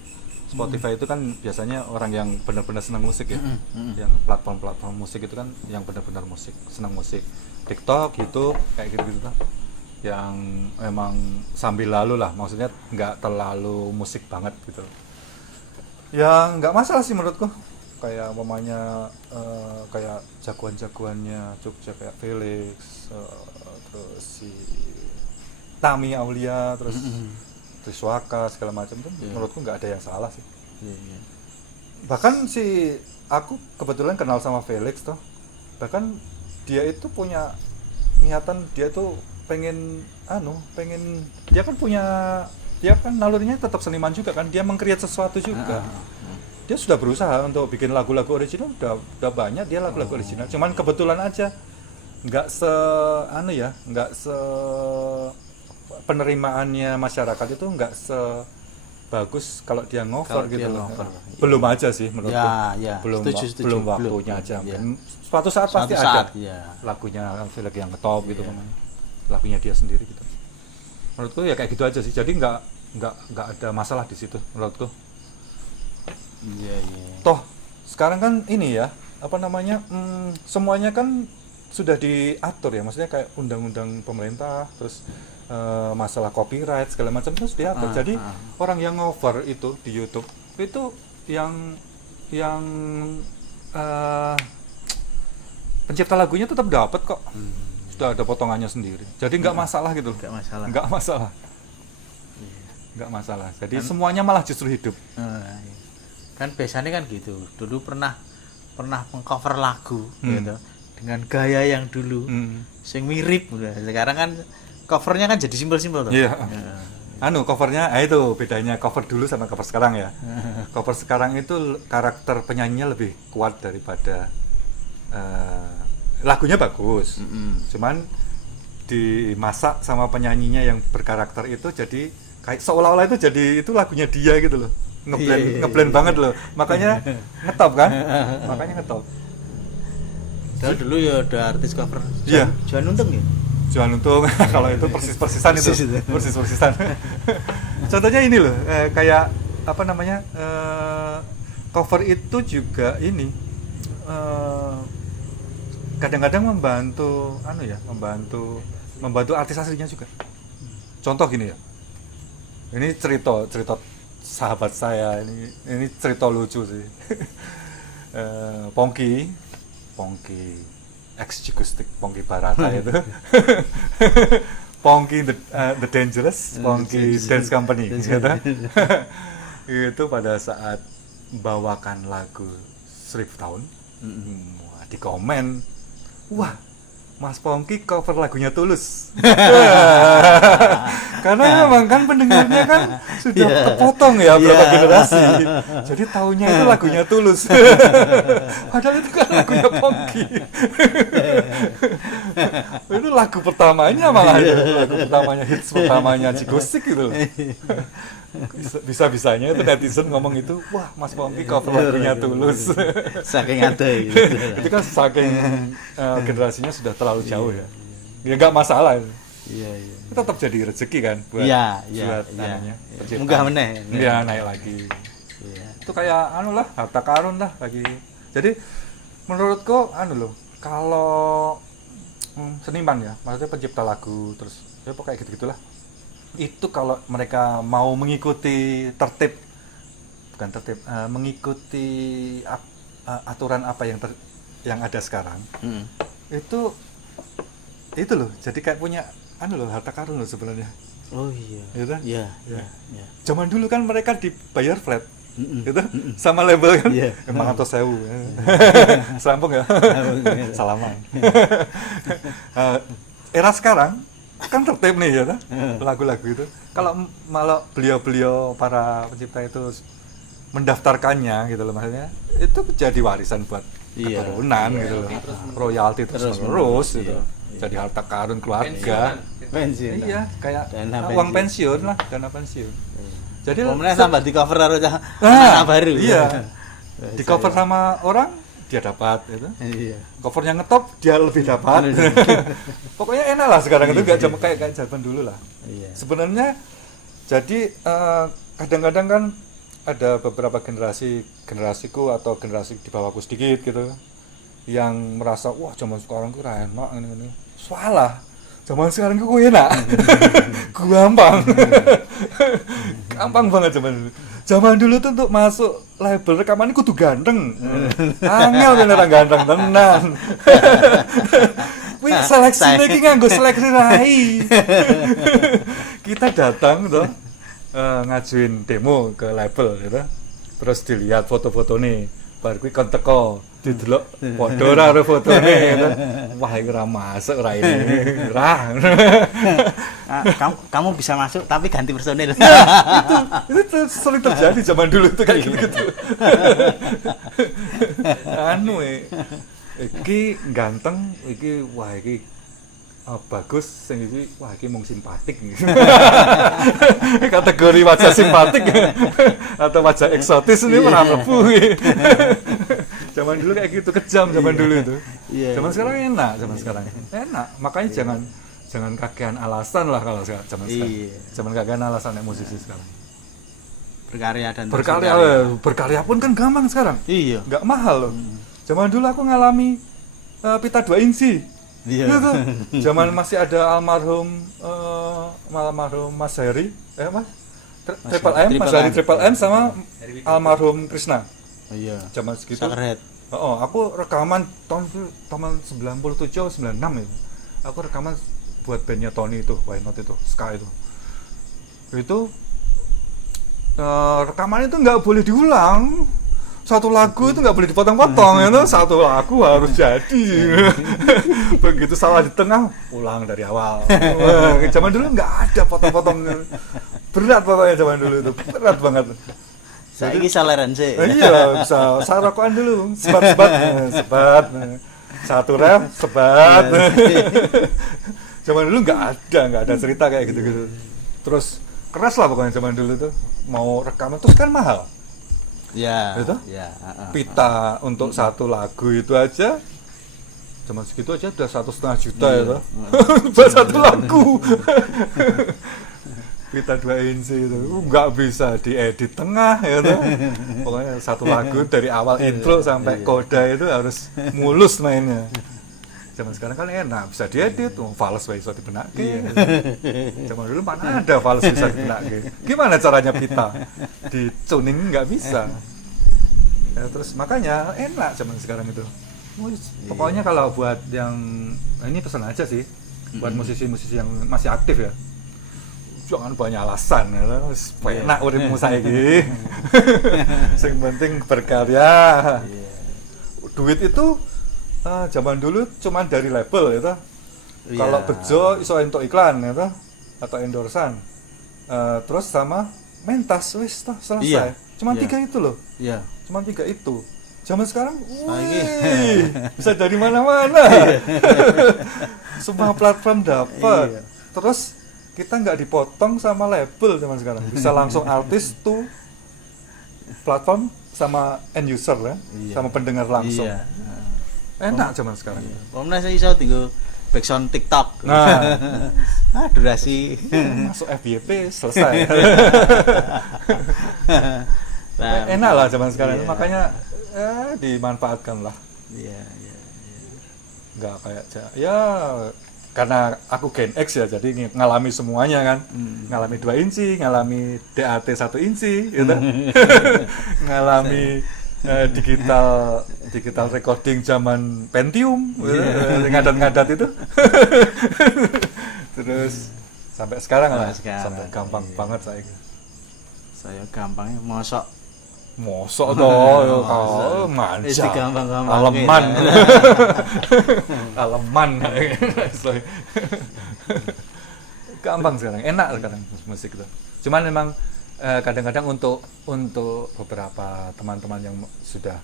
Spotify itu kan biasanya orang yang benar-benar senang musik ya. Yang platform musik itu kan yang benar-benar senang musik. TikTok, YouTube kayak gitu-gitu kan. Yang emang sambil lalu lah, maksudnya nggak terlalu musik banget gitu. Ya nggak masalah sih menurutku, kayak umpamanya kayak jagoan-jagoannya Jogja kayak Felix, terus si Tami Aulia, terus Triswaka segala macam tuh menurutku nggak ada yang salah sih. Bahkan si aku kebetulan kenal sama Felix tuh, bahkan dia itu punya niatan, dia tuh pengen dia kan nalurinya tetap seniman juga kan, dia meng-create sesuatu juga. Dia sudah berusaha untuk bikin lagu-lagu original, udah banyak dia lagu-lagu original. Cuman kebetulan aja nggak penerimaannya masyarakat itu nggak sebagus kalau dia ngover gitu loh. Belum aja sih menurutku. Setuju. Belum waktunya aja. Suatu saat pasti ada lagunya Felix yang ngetop gitu kan. Lagunya dia sendiri gitu. Menurutku ya kayak gitu aja sih. Jadi nggak ada masalah di situ menurutku. Toh sekarang kan ini ya, semuanya kan sudah diatur ya, maksudnya kayak undang-undang pemerintah, terus masalah copyright segala macam terus diatur. Jadi orang yang ngover itu di YouTube itu yang pencipta lagunya tetap dapat kok. Sudah ada potongannya sendiri. Jadi nggak masalah gitu. Nggak masalah. Jadi kan, semuanya malah justru hidup. Kan biasanya kan gitu. Dulu pernah mengcover lagu gitu dengan gaya yang dulu sing mirip. Sekarang kan covernya kan jadi simpel-simpel tuh. Covernya itu bedanya cover dulu sama cover sekarang ya. Cover sekarang itu karakter penyanyinya lebih kuat daripada lagunya bagus. Cuman dimasak sama penyanyinya yang berkarakter itu, jadi kayak seolah-olah itu lagunya dia gitu loh. Ngeblend banget loh. Makanya ngetop kan? Kalau dulu ya ada artis cover. Iya. Juan Untung ya. Jual untung kalau itu persis-persisan itu. Persis-persisan. Contohnya ini loh, kayak apa namanya? Cover itu juga ini kadang-kadang membantu membantu artis aslinya juga. Contoh gini ya. Ini cerita sahabat saya, ini cerita lucu sih. Pongki ex-Jigustik Pongki Barata itu. Pongki the Dangerous, Pongki Dance Company gitu. Itu pada saat bawakan lagu Shreve Town, di komen, wah, Mas Pongki cover lagunya Tulus. Karena memang kan pendengarnya kan sudah terpotong ya berapa generasi. Jadi taunya itu lagunya Tulus. Padahal itu kan lagunya Pongki. Itu lagu pertamanya malah itu. Lagu pertamanya, hits pertamanya Jigustik gitu. Bisa-bisanya itu netizen ngomong itu, wah Mas Pongki cover lagunya Tulus. Saking ada gitu. Itu kan saking generasinya sudah terlalu jauh ya. Ya nggak masalah. Iya. Itu tetap jadi rezeki kan buat namanya pencipta. Munggah meneh. Iya, naik lagi. Iya. Itu kayak harta karun lah lagi. Jadi menurutku kalau seniman ya, maksudnya pencipta lagu terus ya pokoknya gitu-gitulah. Itu kalau mereka mau mengikuti mengikuti aturan apa yang ada sekarang. Itu loh, jadi kayak punya harta karun loh sebenarnya. Oh iya. Gitu? Iya. Zaman dulu kan mereka dibayar flat. Gitu? Sama label kan. Iya. Emang atau sewu. Selampung ya. Salaman. Era sekarang kan tertib nih ya, lagu-lagu itu. Kalau malah beliau-beliau para pencipta itu mendaftarkannya gitu loh, maksudnya itu jadi warisan buat keturunan gitu loh, royalti terus gitu. Jadi harta karun keluarga, pensiun. Iya, kayak uang pensiun lah, dana pensiun. Jadi momennya tambah di cover harus anak baru. Iya. Di cover sama orang dia dapat gitu. Iya. Covernya ngetop dia lebih dapat. Pokoknya enak lah sekarang itu enggak cuma kayak zaman dulu lah. Iya. Sebenarnya jadi kadang-kadang kan ada beberapa generasiku atau generasi di bawahku sedikit gitu yang merasa wah zaman sekarang ku ra enak ini. Salah. Zaman sekarang ku enak. Gampang. Gampang banget zaman dulu. Zaman dulu tuh untuk masuk label rekaman ini kudu ganteng. Angel beneran ganteng tenan. Wih, seleksi iki nganggo seleksi rai. Kita datang tuh ngajuin demo ke label gitu. Terus dilihat foto-foto nih. Bar kuwi kon teko didelok padha ora karo fotone gitu. Wah, iki ora masuk ora ini. Ora. Kamu bisa masuk tapi ganti personil. itu sering terjadi zaman dulu tuh kayak gitu. Iki ganteng, iki wah iki bagus, sing iki wah iki mung simpatik. Kategori wajah simpatik atau wajah eksotis ini pernah mlebu. Zaman dulu kayak gitu, kejam zaman dulu itu. Zaman sekarang enak, enak. Makanya jangan kakean alasan lah kalau zaman sekarang. Zaman kakean alasan yang musisi sekarang. Berkarya pun kan gampang sekarang. Iya. Nggak mahal loh. Zaman dulu aku ngalami pita 2 inci. Iya. Gitu. Zaman masih ada almarhum Mas Heri, Mas Triple M, Mas Heri Triple M sama almarhum Krisna. Iya. Zaman segitu. Sakret. Aku rekaman tahun 97 atau 96 itu. Aku rekaman buat bandnya Tony itu, Why Not itu, Ska itu. Itu rekaman itu nggak boleh diulang. Satu lagu itu nggak boleh dipotong-potong, ya, satu lagu harus jadi. Begitu salah di tengah, ulang dari awal. Zaman dulu nggak ada potong-potong, berat pokoknya zaman dulu itu, berat banget. Saiki saleran sih. Iya, bisa sarokokan dulu, sebat, satu ref, sebat. Zaman dulu nggak ada cerita kayak gitu-gitu. Terus keras lah pokoknya zaman dulu tuh, mau rekaman terus kan mahal. Ya. Gitu? Ya. Pita untuk satu lagu itu aja Zaman segitu aja udah 1,5 juta ya toh. Buat satu lagu. Pita 2 inci itu nggak bisa diedit tengah ya toh. Pokoknya satu lagu dari awal intro sampai koda itu harus mulus mainnya. Zaman sekarang kan enak, bisa diedit, fals bisa dibenaki. Zaman dulu mana ada fals bisa dibenaki. Gimana caranya pita? Di tuning nggak bisa. Ya, terus makanya enak zaman sekarang itu. Pokoknya kalau buat yang ini pesan aja sih, buat musisi-musisi yang masih aktif ya, jangan banyak alasan, ya, enak uripmu saiki. Yang penting berkarya. Duit itu zaman dulu cuman dari label ya. Kalau bejo iso entuk iklan ya atau endorsan. Terus sama mentas wis toh selesai. Cuman 3 itu loh. Iya. Cuman 3 itu. Zaman sekarang, bisa dari mana-mana. Semua platform dapat. Terus kita nggak dipotong sama label zaman sekarang. Bisa langsung artis tuh platform sama end user ya, sama pendengar langsung. Enak zaman sekarang. Pokoknya saya iso tinggal backsound TikTok. Nah, durasi masuk FYP selesai. Enak lah zaman sekarang. Makanya dimanfaatkan lah. Nggak kayak ya karena aku Gen X ya, jadi ngalami semuanya kan. Ngalami 2 inci, ngalami DAT 1 inci gitu. Ngalami digital recording zaman Pentium gitu. Ngadat-ngadat itu. Terus sampai sekarang lah, sampai gampang banget saya gampangnya mosok toh manja aleman gampang sekarang, enak sekarang musik itu. Cuman memang kadang-kadang untuk beberapa teman-teman yang sudah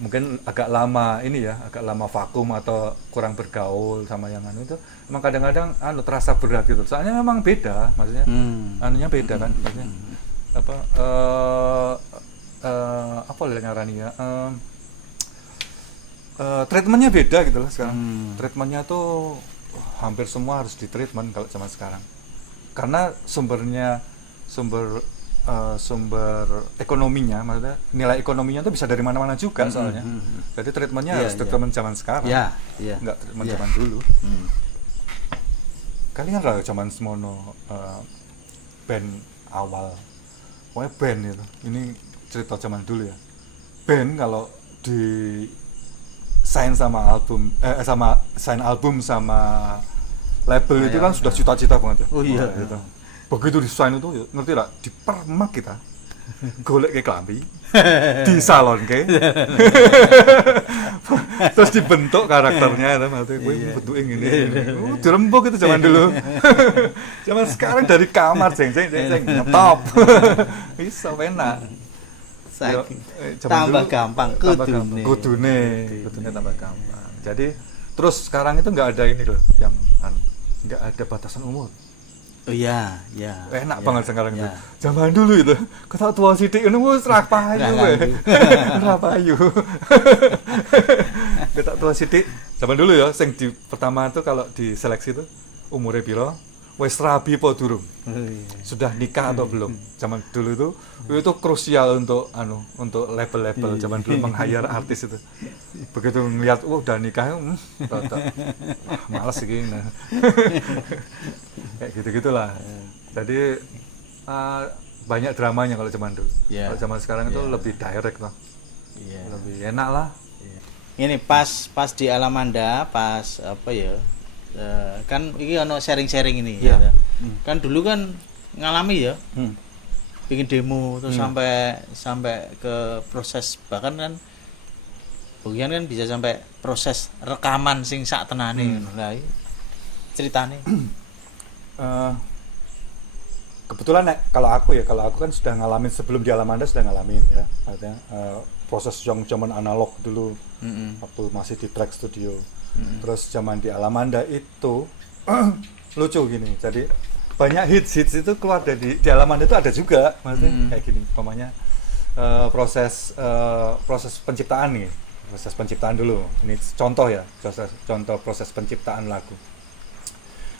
mungkin agak lama vakum atau kurang bergaul sama yang itu, memang kadang-kadang terasa berat gitu. Soalnya memang beda, maksudnya anunya beda kan, maksudnya apa ngarani ya, treatmentnya beda gitu lah sekarang. Treatmentnya tuh hampir semua harus di treatment kalau zaman sekarang, karena sumber ekonominya, maksudnya nilai ekonominya tuh bisa dari mana-mana juga soalnya. Jadi treatmentnya harus treatment zaman sekarang, nggak treatment zaman dulu. Kalian lah zaman semono band awal, pokoknya band itu. Ini cerita zaman dulu ya. Band kalau di sign sama album sama label itu kan sudah cita-cita banget ya. Gitu. Begitu di sign itu ngerti lah, dipermak kita. Golek ke klambi, di salon ke. Terus dibentuk karakternya itu, maksudnya gue bentukin gini. Dirembuk itu zaman dulu. Zaman sekarang dari kamar jeng ngetop. Bisa enak. Tambah gampang, kudune tambah gampang. Jadi terus sekarang itu nggak ada ini loh, yang nggak ada batasan umur. Enak banget sekarang itu. Zaman dulu itu, kata tua sidik ini wis ra payu ra payu. Kata tua sidik zaman dulu ya, sing di pertama itu kalau di seleksi itu umure piro? Wis rabi apa durung? Sudah nikah atau belum? Zaman dulu itu krusial untuk label-label zaman dulu meng-hire artis itu. Begitu ngelihat udah nikah, males sih nah. Kayak gitu-gitulah. Jadi banyak dramanya kalau zaman dulu. Kalau zaman sekarang itu lebih direct lah. Lebih enak lah. Ini pas di Alamanda, pas apa ya? Kan ini ono sharing-sharing ini ya. Kan dulu kan ngalami ya. Bikin demo terus sampai ke proses, bahkan kan bagian kan bisa sampai proses rekaman sing sak tenane ngono. Lah ceritane. Kebetulan kalau aku kan sudah ngalamin sebelum di Alamanda, sudah ngalamin ya. Artinya proses yang zaman analog dulu, waktu masih di track studio. Terus zaman di Alamanda itu lucu gini, jadi banyak hits itu keluar dari di Alamanda itu ada juga, maksudnya kayak gini, umpamanya proses penciptaan nih, proses penciptaan dulu. Ini contoh ya, contoh proses penciptaan lagu.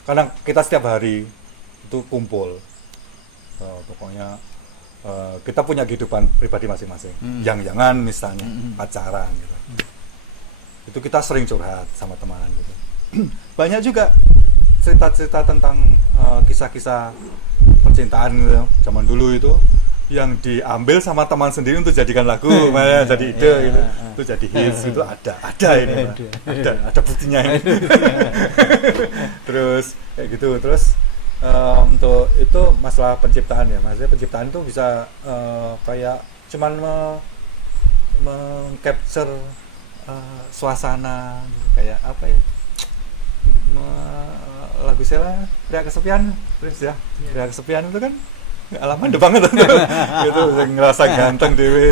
Karena kita setiap hari itu kumpul, pokoknya kita punya kehidupan pribadi masing-masing. Jangan misalnya pacaran gitu. Itu kita sering curhat sama teman gitu. Banyak juga cerita-cerita tentang kisah-kisah percintaan gitu, zaman dulu itu yang diambil sama teman sendiri untuk jadikan lagu, jadi ide gitu, itu jadi hits, itu ada ini, ada buktinya ini. Terus kayak gitu, terus untuk itu masalah penciptaan ya, maksudnya penciptaan itu bisa kayak cuman mengcapture suasana kayak apa ya, lagu Sheila Pria Kesepian, terus ya Pria Kesepian itu kan alaman deh banget tuh gitu, ngerasa ganteng dewe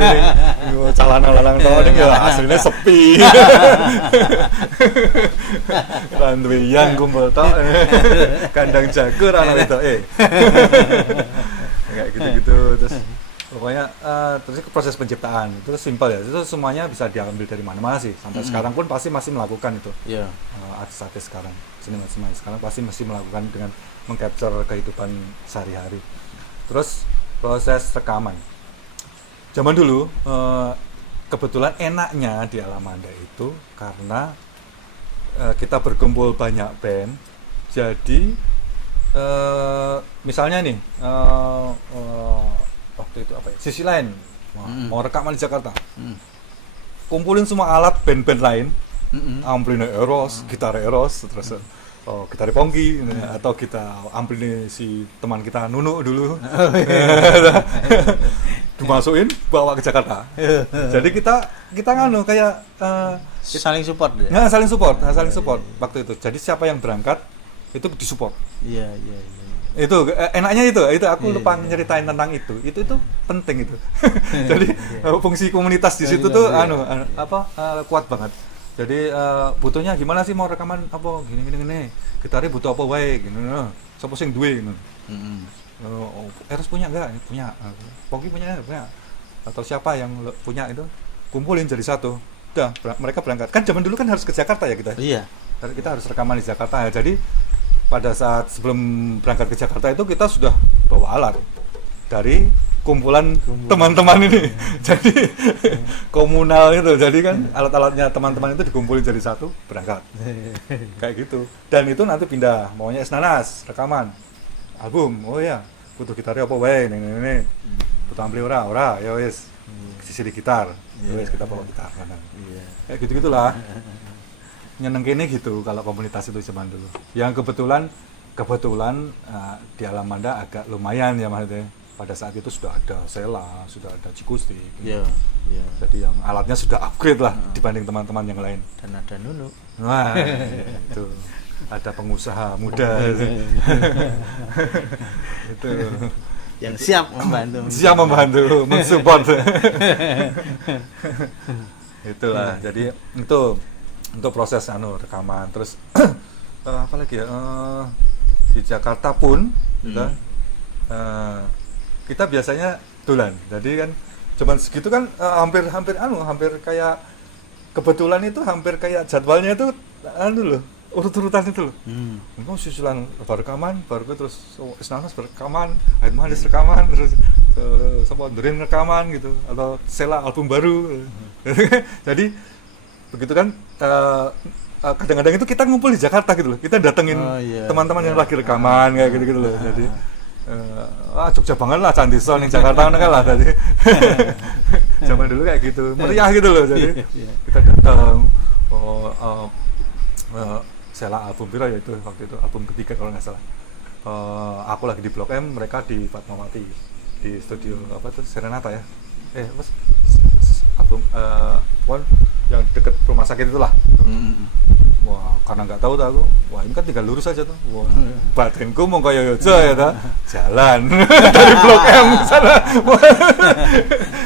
calana lalang tau ya aslinya sepi randuian kumpul tok kandang jagur anak itu kayak gitu-gitu. Terus pokoknya terus proses penciptaan itu simpel ya, itu semuanya bisa diambil dari mana-mana sih, sampai sekarang pun pasti masih melakukan itu. Artis-artis sekarang, seniman-seniman sekarang pasti masih melakukan dengan mengcapture kehidupan sehari-hari. Terus proses rekaman. Zaman dulu kebetulan enaknya di Alamanda itu karena kita berkumpul banyak band. Jadi misalnya nih waktu itu apa ya? Sisi lain mau rekaman di Jakarta. Kumpulin semua alat band-band lain. Ampli Eros, gitar Eros, terus gitar Pongki atau kita ampli si teman kita Nunu dulu. Dimasukin bawa ke Jakarta. Jadi kita nganu kayak saling support ya. Nah, saling support waktu itu. Jadi siapa yang berangkat itu disupport. Iya. Itu enaknya itu aku lupa nyeritain tentang itu penting itu. Jadi fungsi komunitas di situ tuh kuat banget. Jadi butuhnya gimana sih mau rekaman apa gini gitarnya butuh apa wae gini sapa sing duwe ngono. Eros punya enggak? Punya. Pogi punya atau siapa yang punya itu kumpulin jadi satu. Udah mereka berangkat. Kan zaman dulu kan harus ke Jakarta ya kita. Iya. Kita harus rekaman di Jakarta ya. Jadi pada saat sebelum berangkat ke Jakarta itu kita sudah bawa alat dari kumpulan teman-teman ini. Jadi komunal itu. Jadi kan alat-alatnya teman-teman itu dikumpulin jadi satu, berangkat. Kayak gitu. Dan itu nanti pindah, maunya Esnanas, rekaman. Album. Oh ya, butuh gitarnya apa wae ini. Butuh ampli ora, ya wis. Sisi di gitar. Ya wis kita bawa gitar kanan. Kayak gitu-gitulah. Nyenengin gitu kalau komunitas itu zaman dulu. Yang kebetulan di Alamanda agak lumayan ya maksudnya. Pada saat itu sudah ada Sheila, sudah ada Cikustik. Iya. Jadi yang alatnya sudah upgrade lah dibanding teman-teman yang lain. Dan ada Nunu. Wah, itu ada pengusaha muda. Itu yang siap membantu, mensupport. Itulah. Jadi itu untuk proses rekaman. Terus apa lagi ya? Di Jakarta pun kita biasanya dolan. Jadi kan cuman segitu kan hampir kayak kebetulan itu hampir kayak jadwalnya itu loh, urut-urutan itu loh. Susulan baru rekaman, baru terus Esnanas berrekaman, Aid Mahdis rekaman, terus sama Durin rekaman gitu, atau Sheila album baru. Jadi begitu kan kadang-kadang itu kita ngumpul di Jakarta gitu loh. Kita datengin teman-teman yang lagi rekaman kayak gitu-gitu loh. Jadi Jogja banget lah, Candisa nih Jakarta kan lah tadi. Zaman dulu kayak gitu, meriah gitu loh. Jadi kita datang Sheila album piro ya itu waktu itu album ketiga kalau nggak salah. Aku lagi di Blok M, mereka di Fatmawati di studio apa tuh Serenata ya. Album yang deket rumah sakit itulah. Wah, karena nggak tahu tuh aku. Wah, ini kan tinggal lurus aja tuh. Wah, batinku mau kayak Yojo ya ta. Jalan dari Blok M ke sana.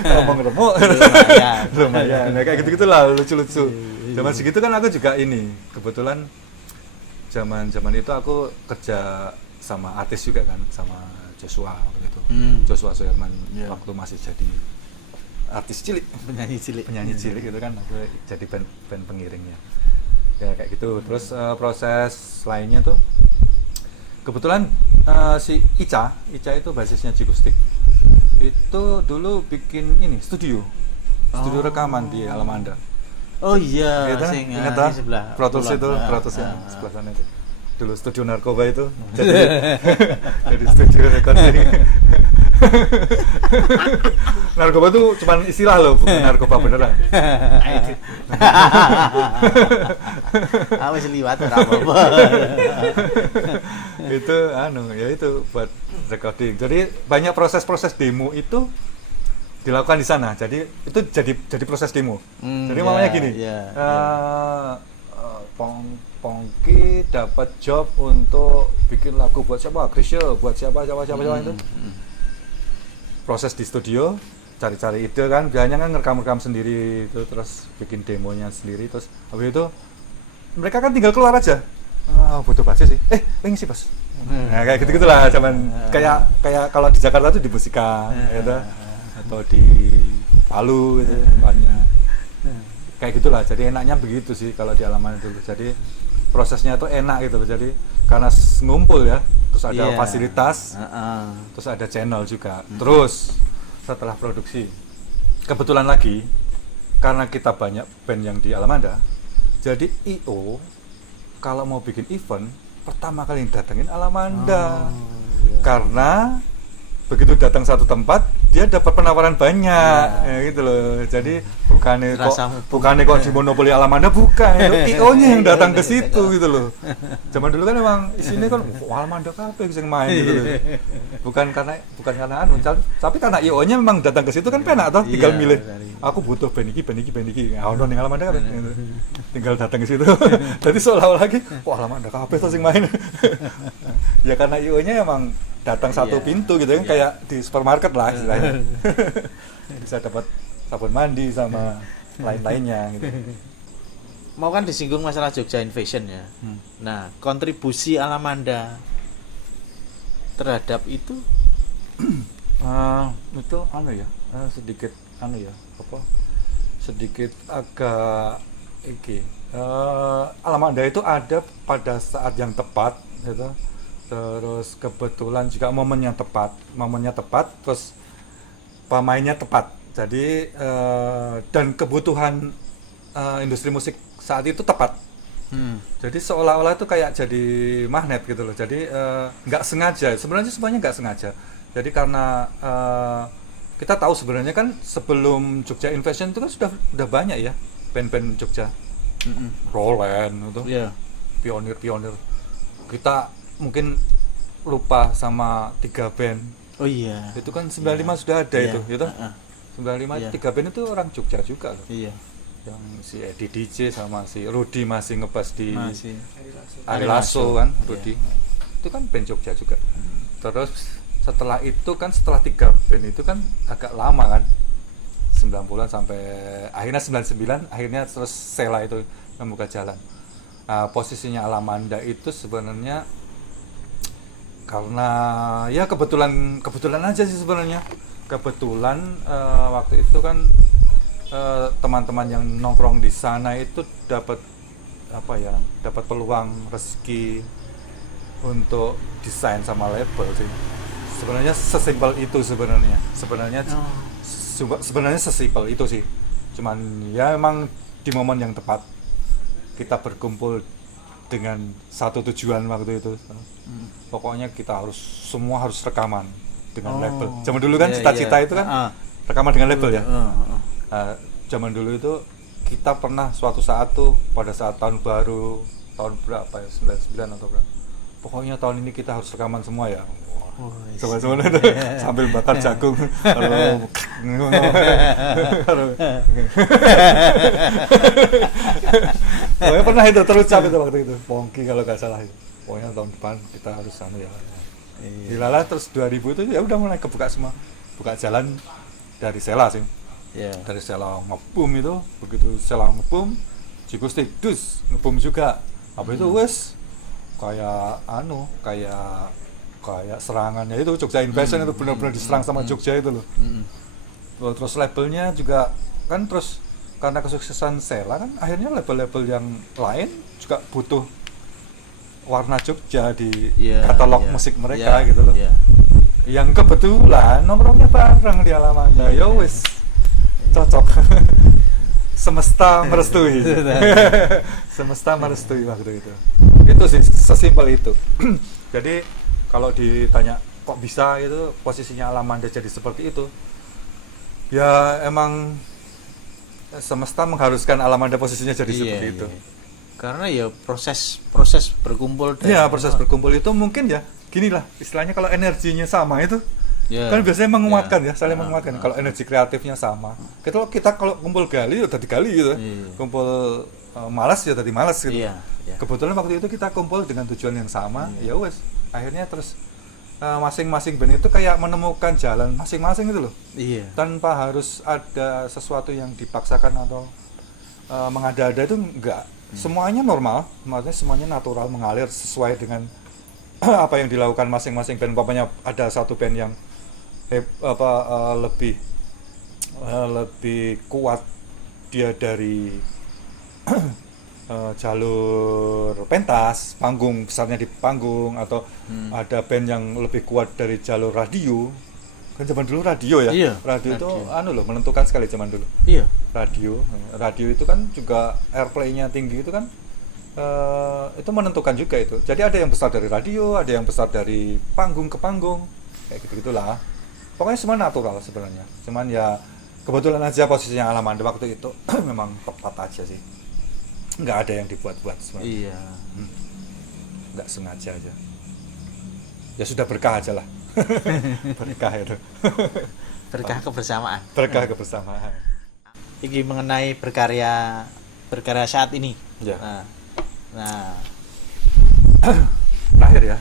Remuk-remuk. Lumayan. Nah, kayak gitu-gitulah, lucu-lucu. Zaman segitu kan aku juga ini. Kebetulan zaman itu aku kerja sama artis juga kan, sama Joshua waktu itu. Joshua Suherman waktu masih jadi artis cilik, penyanyi cilik. penyanyi cilik gitu kan, aku jadi band pengiringnya ya kayak gitu. Terus proses lainnya tuh kebetulan si Ica itu basisnya Jikustik itu dulu bikin ini studio rekaman di Alamanda. Oh iya, Gitu, sing ingat di tak? sebelah. Protos kulon. itu, Ah, Protos ah, yang ah. sebelah sana itu. Dulu studio narkoba itu. Jadi jadi studio recording. Narkoba itu cuma istilah loh, bukan narkoba beneran. Ah wis liwat ora apa-apa. Itu ya itu buat recording. Jadi banyak proses-proses demo itu dilakukan di sana. Jadi itu jadi proses demo. Jadi Ya, mamanya gini. ya, Pongki dapat job untuk bikin lagu buat siapa? Krisya, buat siapa itu. Proses di studio, cari-cari ide kan, biasanya kan ngerekam sendiri itu, terus bikin demonya sendiri, terus habis itu mereka kan tinggal keluar aja. Butuh basis sih. Ini sih bas. Nah, kayak gitu-gitulah zaman kayak kalau di Jakarta tuh di Musika gitu, atau di Palu gitu banyak. Kayak gitulah. Jadi enaknya begitu sih kalau di Alamanda dulu. Jadi prosesnya tuh enak gitu loh. Jadi karena ngumpul ya, terus ada Iya. fasilitas, terus ada channel juga. Terus setelah produksi, kebetulan lagi karena kita banyak band yang di Alamanda, jadi IO kalau mau bikin event pertama kali yang datengin Alamanda. Karena begitu datang satu tempat dia dapat penawaran banyak ya gitu loh. Jadi bukannya kok di monopoli Alamanda, bukan, itu IO-nya yang datang ke situ gitu loh. Zaman dulu kan memang isinya kan Alamanda kabeh sing main gitu loh. Bukan karena tapi karena IO-nya memang datang ke situ kan penak toh, tinggal milih. Aku butuh band iki. Ono ning Alamanda kan gitu. Tinggal datang ke situ. Jadi seolah-olah lagi Alamanda kabeh toh sing main. Ya karena IO-nya emang datang satu pintu gitu kan, kayak di supermarket lah istilahnya. Bisa dapat sabun mandi sama lain-lainnya gitu. Mau kan disinggung masalah Jogja Invasion ya. Nah, kontribusi Alamanda terhadap itu Itu sedikit sedikit agak Alamanda itu ada pada saat yang tepat gitu. Terus kebetulan juga momennya tepat, terus pemainnya tepat. Jadi dan kebutuhan industri musik saat itu tepat. Jadi seolah-olah itu kayak jadi magnet gitu loh. Jadi nggak sengaja, sebenarnya semuanya nggak sengaja. Jadi karena kita tahu sebenarnya kan sebelum Jogja Invasion itu kan sudah banyak ya band-band Jogja, Roland itu, pionir. Kita mungkin lupa sama 3 band. Oh iya. Itu kan 95 sudah ada itu, gitu. 95 3 band itu orang Jogja juga loh. Iya. Yang si Edi DJ sama si Rudi masih ngebas di Ari Lasso. Lasso kan, Rudi. Itu kan band Jogja juga. Terus setelah 3 band itu kan agak lama kan. 90-an sampai akhirnya 99, akhirnya terus Sela itu membuka jalan. Nah, posisinya Alamanda itu sebenarnya karena ya kebetulan aja sih sebenarnya. Kebetulan waktu itu kan teman-teman yang nongkrong di sana itu dapat peluang rezeki untuk desain sama label sih. Sebenarnya sesimpel itu sebenarnya. Sebenarnya sesimpel itu sih. Cuman ya emang di momen yang tepat kita berkumpul dengan satu tujuan waktu itu. Pokoknya kita semua harus rekaman dengan label. Zaman dulu kan cita-cita itu kan rekaman dengan label ya. Zaman dulu itu kita pernah suatu saat tuh pada saat tahun baru, tahun berapa ya, 99 atau berapa. Pokoknya tahun ini kita harus rekaman semua ya. Semua itu sambil bakar jagung. Pokoknya pernah itu terucap itu waktu itu. Pongki kalau nggak salah. Pokoknya tahun depan kita harus ya. Dilalah terus 2000 itu ya udah mulai kebuka semua. Buka jalan dari Sela sih. Dari Sela ngebum itu, begitu Sela ngebum, Jikustik dus ngebum juga. Apa itu wes kayak kayak serangannya itu Jogja Invasion itu benar-benar diserang sama Jogja itu loh. Terus labelnya juga kan, terus karena kesuksesan Sela kan akhirnya label-label yang lain juga butuh warna Jogja di Iya, katalog iya, musik mereka iya, gitu loh. iya. Yang kebetulan nongkrongnya bareng di Alamanda, ya wis cocok. Semesta merestui. Semesta merestui waktu itu sih, sesimpel itu. Jadi kalau ditanya kok bisa itu posisinya Alamanda jadi seperti itu, ya emang semesta mengharuskan Alamanda posisinya jadi seperti itu. Karena ya proses berkumpul Iya, proses berkumpul itu mungkin ya gini lah istilahnya, kalau energinya sama itu kan biasanya menguatkan ya, saling menguatkan. Kalau energi kreatifnya sama, kita kalau kumpul gali ya tadi gali gitu, kumpul malas ya tadi malas gitu. Kebetulan waktu itu kita kumpul dengan tujuan yang sama, ya wes akhirnya terus masing-masing band itu kayak menemukan jalan masing-masing gitu loh. Tanpa harus ada sesuatu yang dipaksakan atau mengada-ada, itu enggak. Semuanya normal, maksudnya semuanya natural, mengalir sesuai dengan apa yang dilakukan masing-masing band. Umpamanya ada satu band yang lebih kuat dia dari jalur pentas, panggung, besarnya di panggung, atau ada band yang lebih kuat dari jalur radio. Kan zaman dulu radio ya, radio itu loh, menentukan sekali zaman dulu. Radio itu kan juga airplay-nya tinggi itu kan, itu menentukan juga itu. Jadi ada yang besar dari radio, ada yang besar dari panggung ke panggung, kayak gitu-gitulah. Pokoknya semua natural sebenarnya. Cuman ya kebetulan aja posisinya Alamanda waktu itu memang tepat aja sih. Nggak ada yang dibuat-buat sebenarnya. Nggak sengaja aja. Ya sudah berkah aja lah. Berkah itu. Berkah kebersamaan. Berkah kebersamaan. Ini mengenai berkarya saat ini. Ya. Nah. Terakhir ya.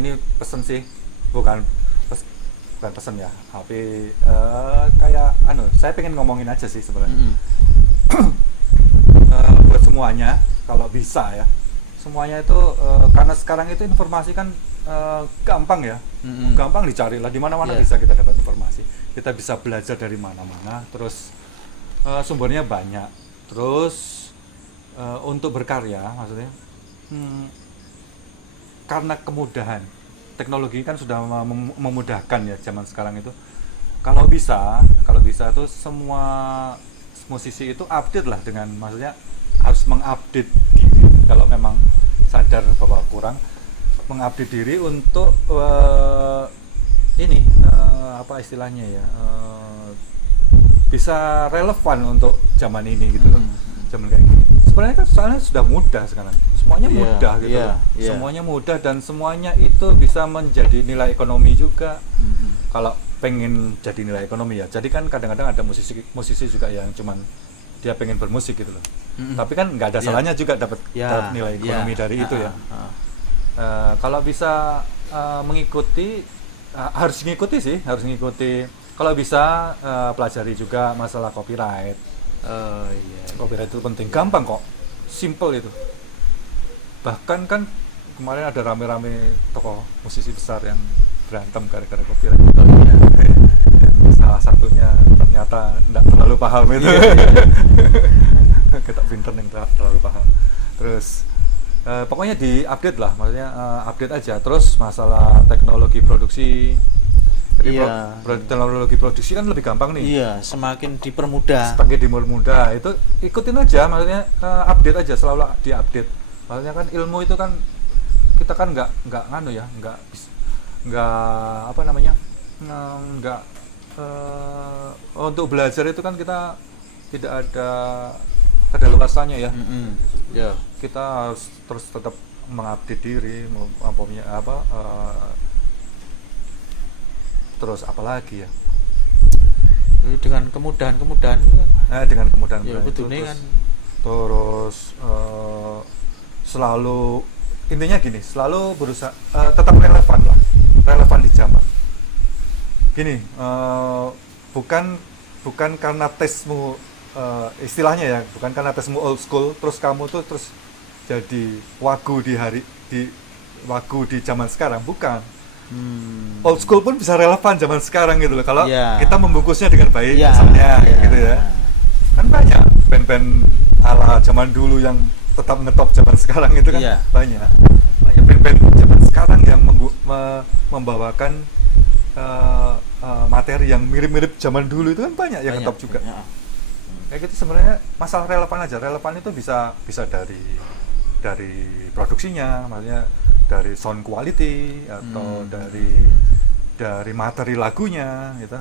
Ini pesen sih, bukan pesan ya, tapi kayak saya pengen ngomongin aja sih sebenarnya. Buat semuanya, kalau bisa ya, semuanya itu karena sekarang itu informasi kan gampang ya, gampang dicari lah, di mana-mana bisa kita dapat informasi, kita bisa belajar dari mana-mana, terus sumbernya banyak, terus untuk berkarya maksudnya karena kemudahan teknologi kan sudah memudahkan ya zaman sekarang itu. Kalau bisa tuh semua musisi itu update lah, dengan maksudnya harus mengupdate diri kalau memang sadar bahwa kurang, mengupdate diri untuk apa istilahnya ya, bisa relevan untuk zaman ini gitu loh. Zaman kayak gini sebenarnya kan soalnya sudah mudah sekarang, semuanya mudah gitu loh. Semuanya mudah dan semuanya itu bisa menjadi nilai ekonomi juga. Kalau pengen jadi nilai ekonomi ya, jadi kan kadang-kadang ada musisi juga yang cuman dia pengen bermusik gitu loh, tapi kan nggak ada salahnya juga dapat nilai ekonomi dari itu ya. Kalau bisa mengikuti, harus ngikuti. Kalau bisa pelajari juga masalah copyright. Copyright itu penting, gampang kok, simple itu. Bahkan kan kemarin ada rame-rame tokoh musisi besar yang berantem gara-gara copyright. Salah satunya ternyata tidak terlalu paham itu. Kita pinter yang terlalu paham. Terus pokoknya di-update lah, maksudnya update aja. Terus masalah teknologi produksi. Jadi teknologi produksi kan lebih gampang nih. Semakin dipermudah. Itu ikutin aja, maksudnya update aja, selalu di-update. Maksudnya kan ilmu itu kan kita kan nggak untuk belajar itu kan kita tidak ada kadaluarsanya ya. Kita harus terus tetap mengupdate diri, terus apalagi ya, dengan kemudahan dengan kemudahan ya, itu kan. Terus selalu, intinya gini, selalu berusaha tetap relevan di zaman gini. Bukan karena tesmu, istilahnya ya, bukan karena tesmu old school terus kamu tuh jadi wagu di zaman sekarang, bukan. Old school pun bisa relevan zaman sekarang gitu loh kalau Iya. kita membungkusnya dengan baik Iya, misalnya iya. gitu ya. Kan banyak band-band ala zaman dulu yang tetap ngetop zaman sekarang itu kan Iya. banyak band-band zaman sekarang yang membawakan materi yang mirip-mirip zaman dulu itu kan banyak yang ngetop juga. Ya. Kayak gitu sebenarnya masalah relevan aja. Relevan itu bisa dari produksinya, maksudnya dari sound quality atau dari materi lagunya gitu,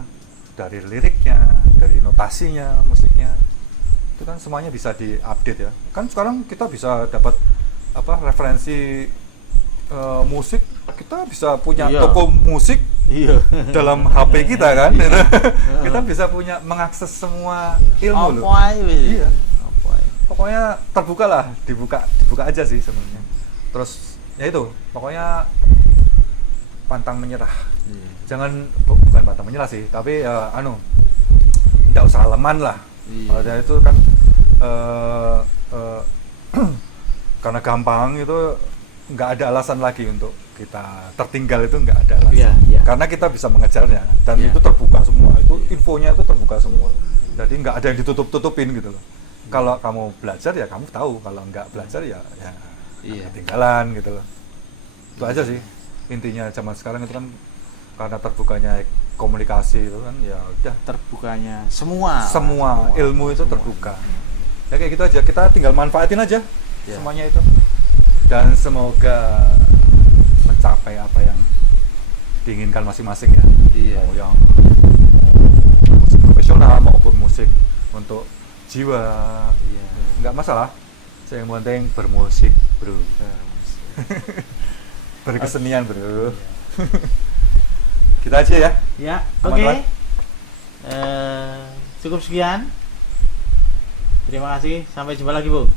dari liriknya, dari notasinya, musiknya. Itu kan semuanya bisa diupdate ya. Kan sekarang kita bisa dapat referensi musik, kita bisa punya Iya. toko musik Iya. dalam HP kita kan. Kita bisa mengakses semua ilmu loh. Apa ae wis. Iya. Apa ae. Pokoknya terbuka lah, dibuka aja sih sebenarnya. Terus ya itu, pokoknya pantang menyerah. Iya. Jangan bukan pantang menyerah sih, tapi nggak usah aleman lah. Iya. Ada itu kan karena gampang itu nggak ada alasan lagi untuk kita tertinggal, itu nggak ada alasan. Iya, iya. Karena kita bisa mengejarnya dan Iya. itu terbuka semua, itu infonya itu terbuka semua. Jadi nggak ada yang ditutup-tutupin gitu loh. Kalau kamu belajar ya kamu tahu, kalau nggak belajar ya Iya. ketinggalan gitu loh. Itu aja sih intinya zaman sekarang itu kan, karena terbukanya komunikasi itu kan ya udah Terbukanya semua ilmu itu terbuka. Ya kayak gitu aja, kita tinggal manfaatin aja Ya. semuanya itu. Dan semoga mencapai apa yang diinginkan masing-masing ya. Iya. Mau yang musik profesional maupun musik untuk jiwa. Iya. Nggak masalah. Yang penting bermusik, bro. Berkesenian, bro. Kita aja ya. Ya, Aman, oke. Wan? Cukup sekian. Terima kasih. Sampai jumpa lagi, Bu.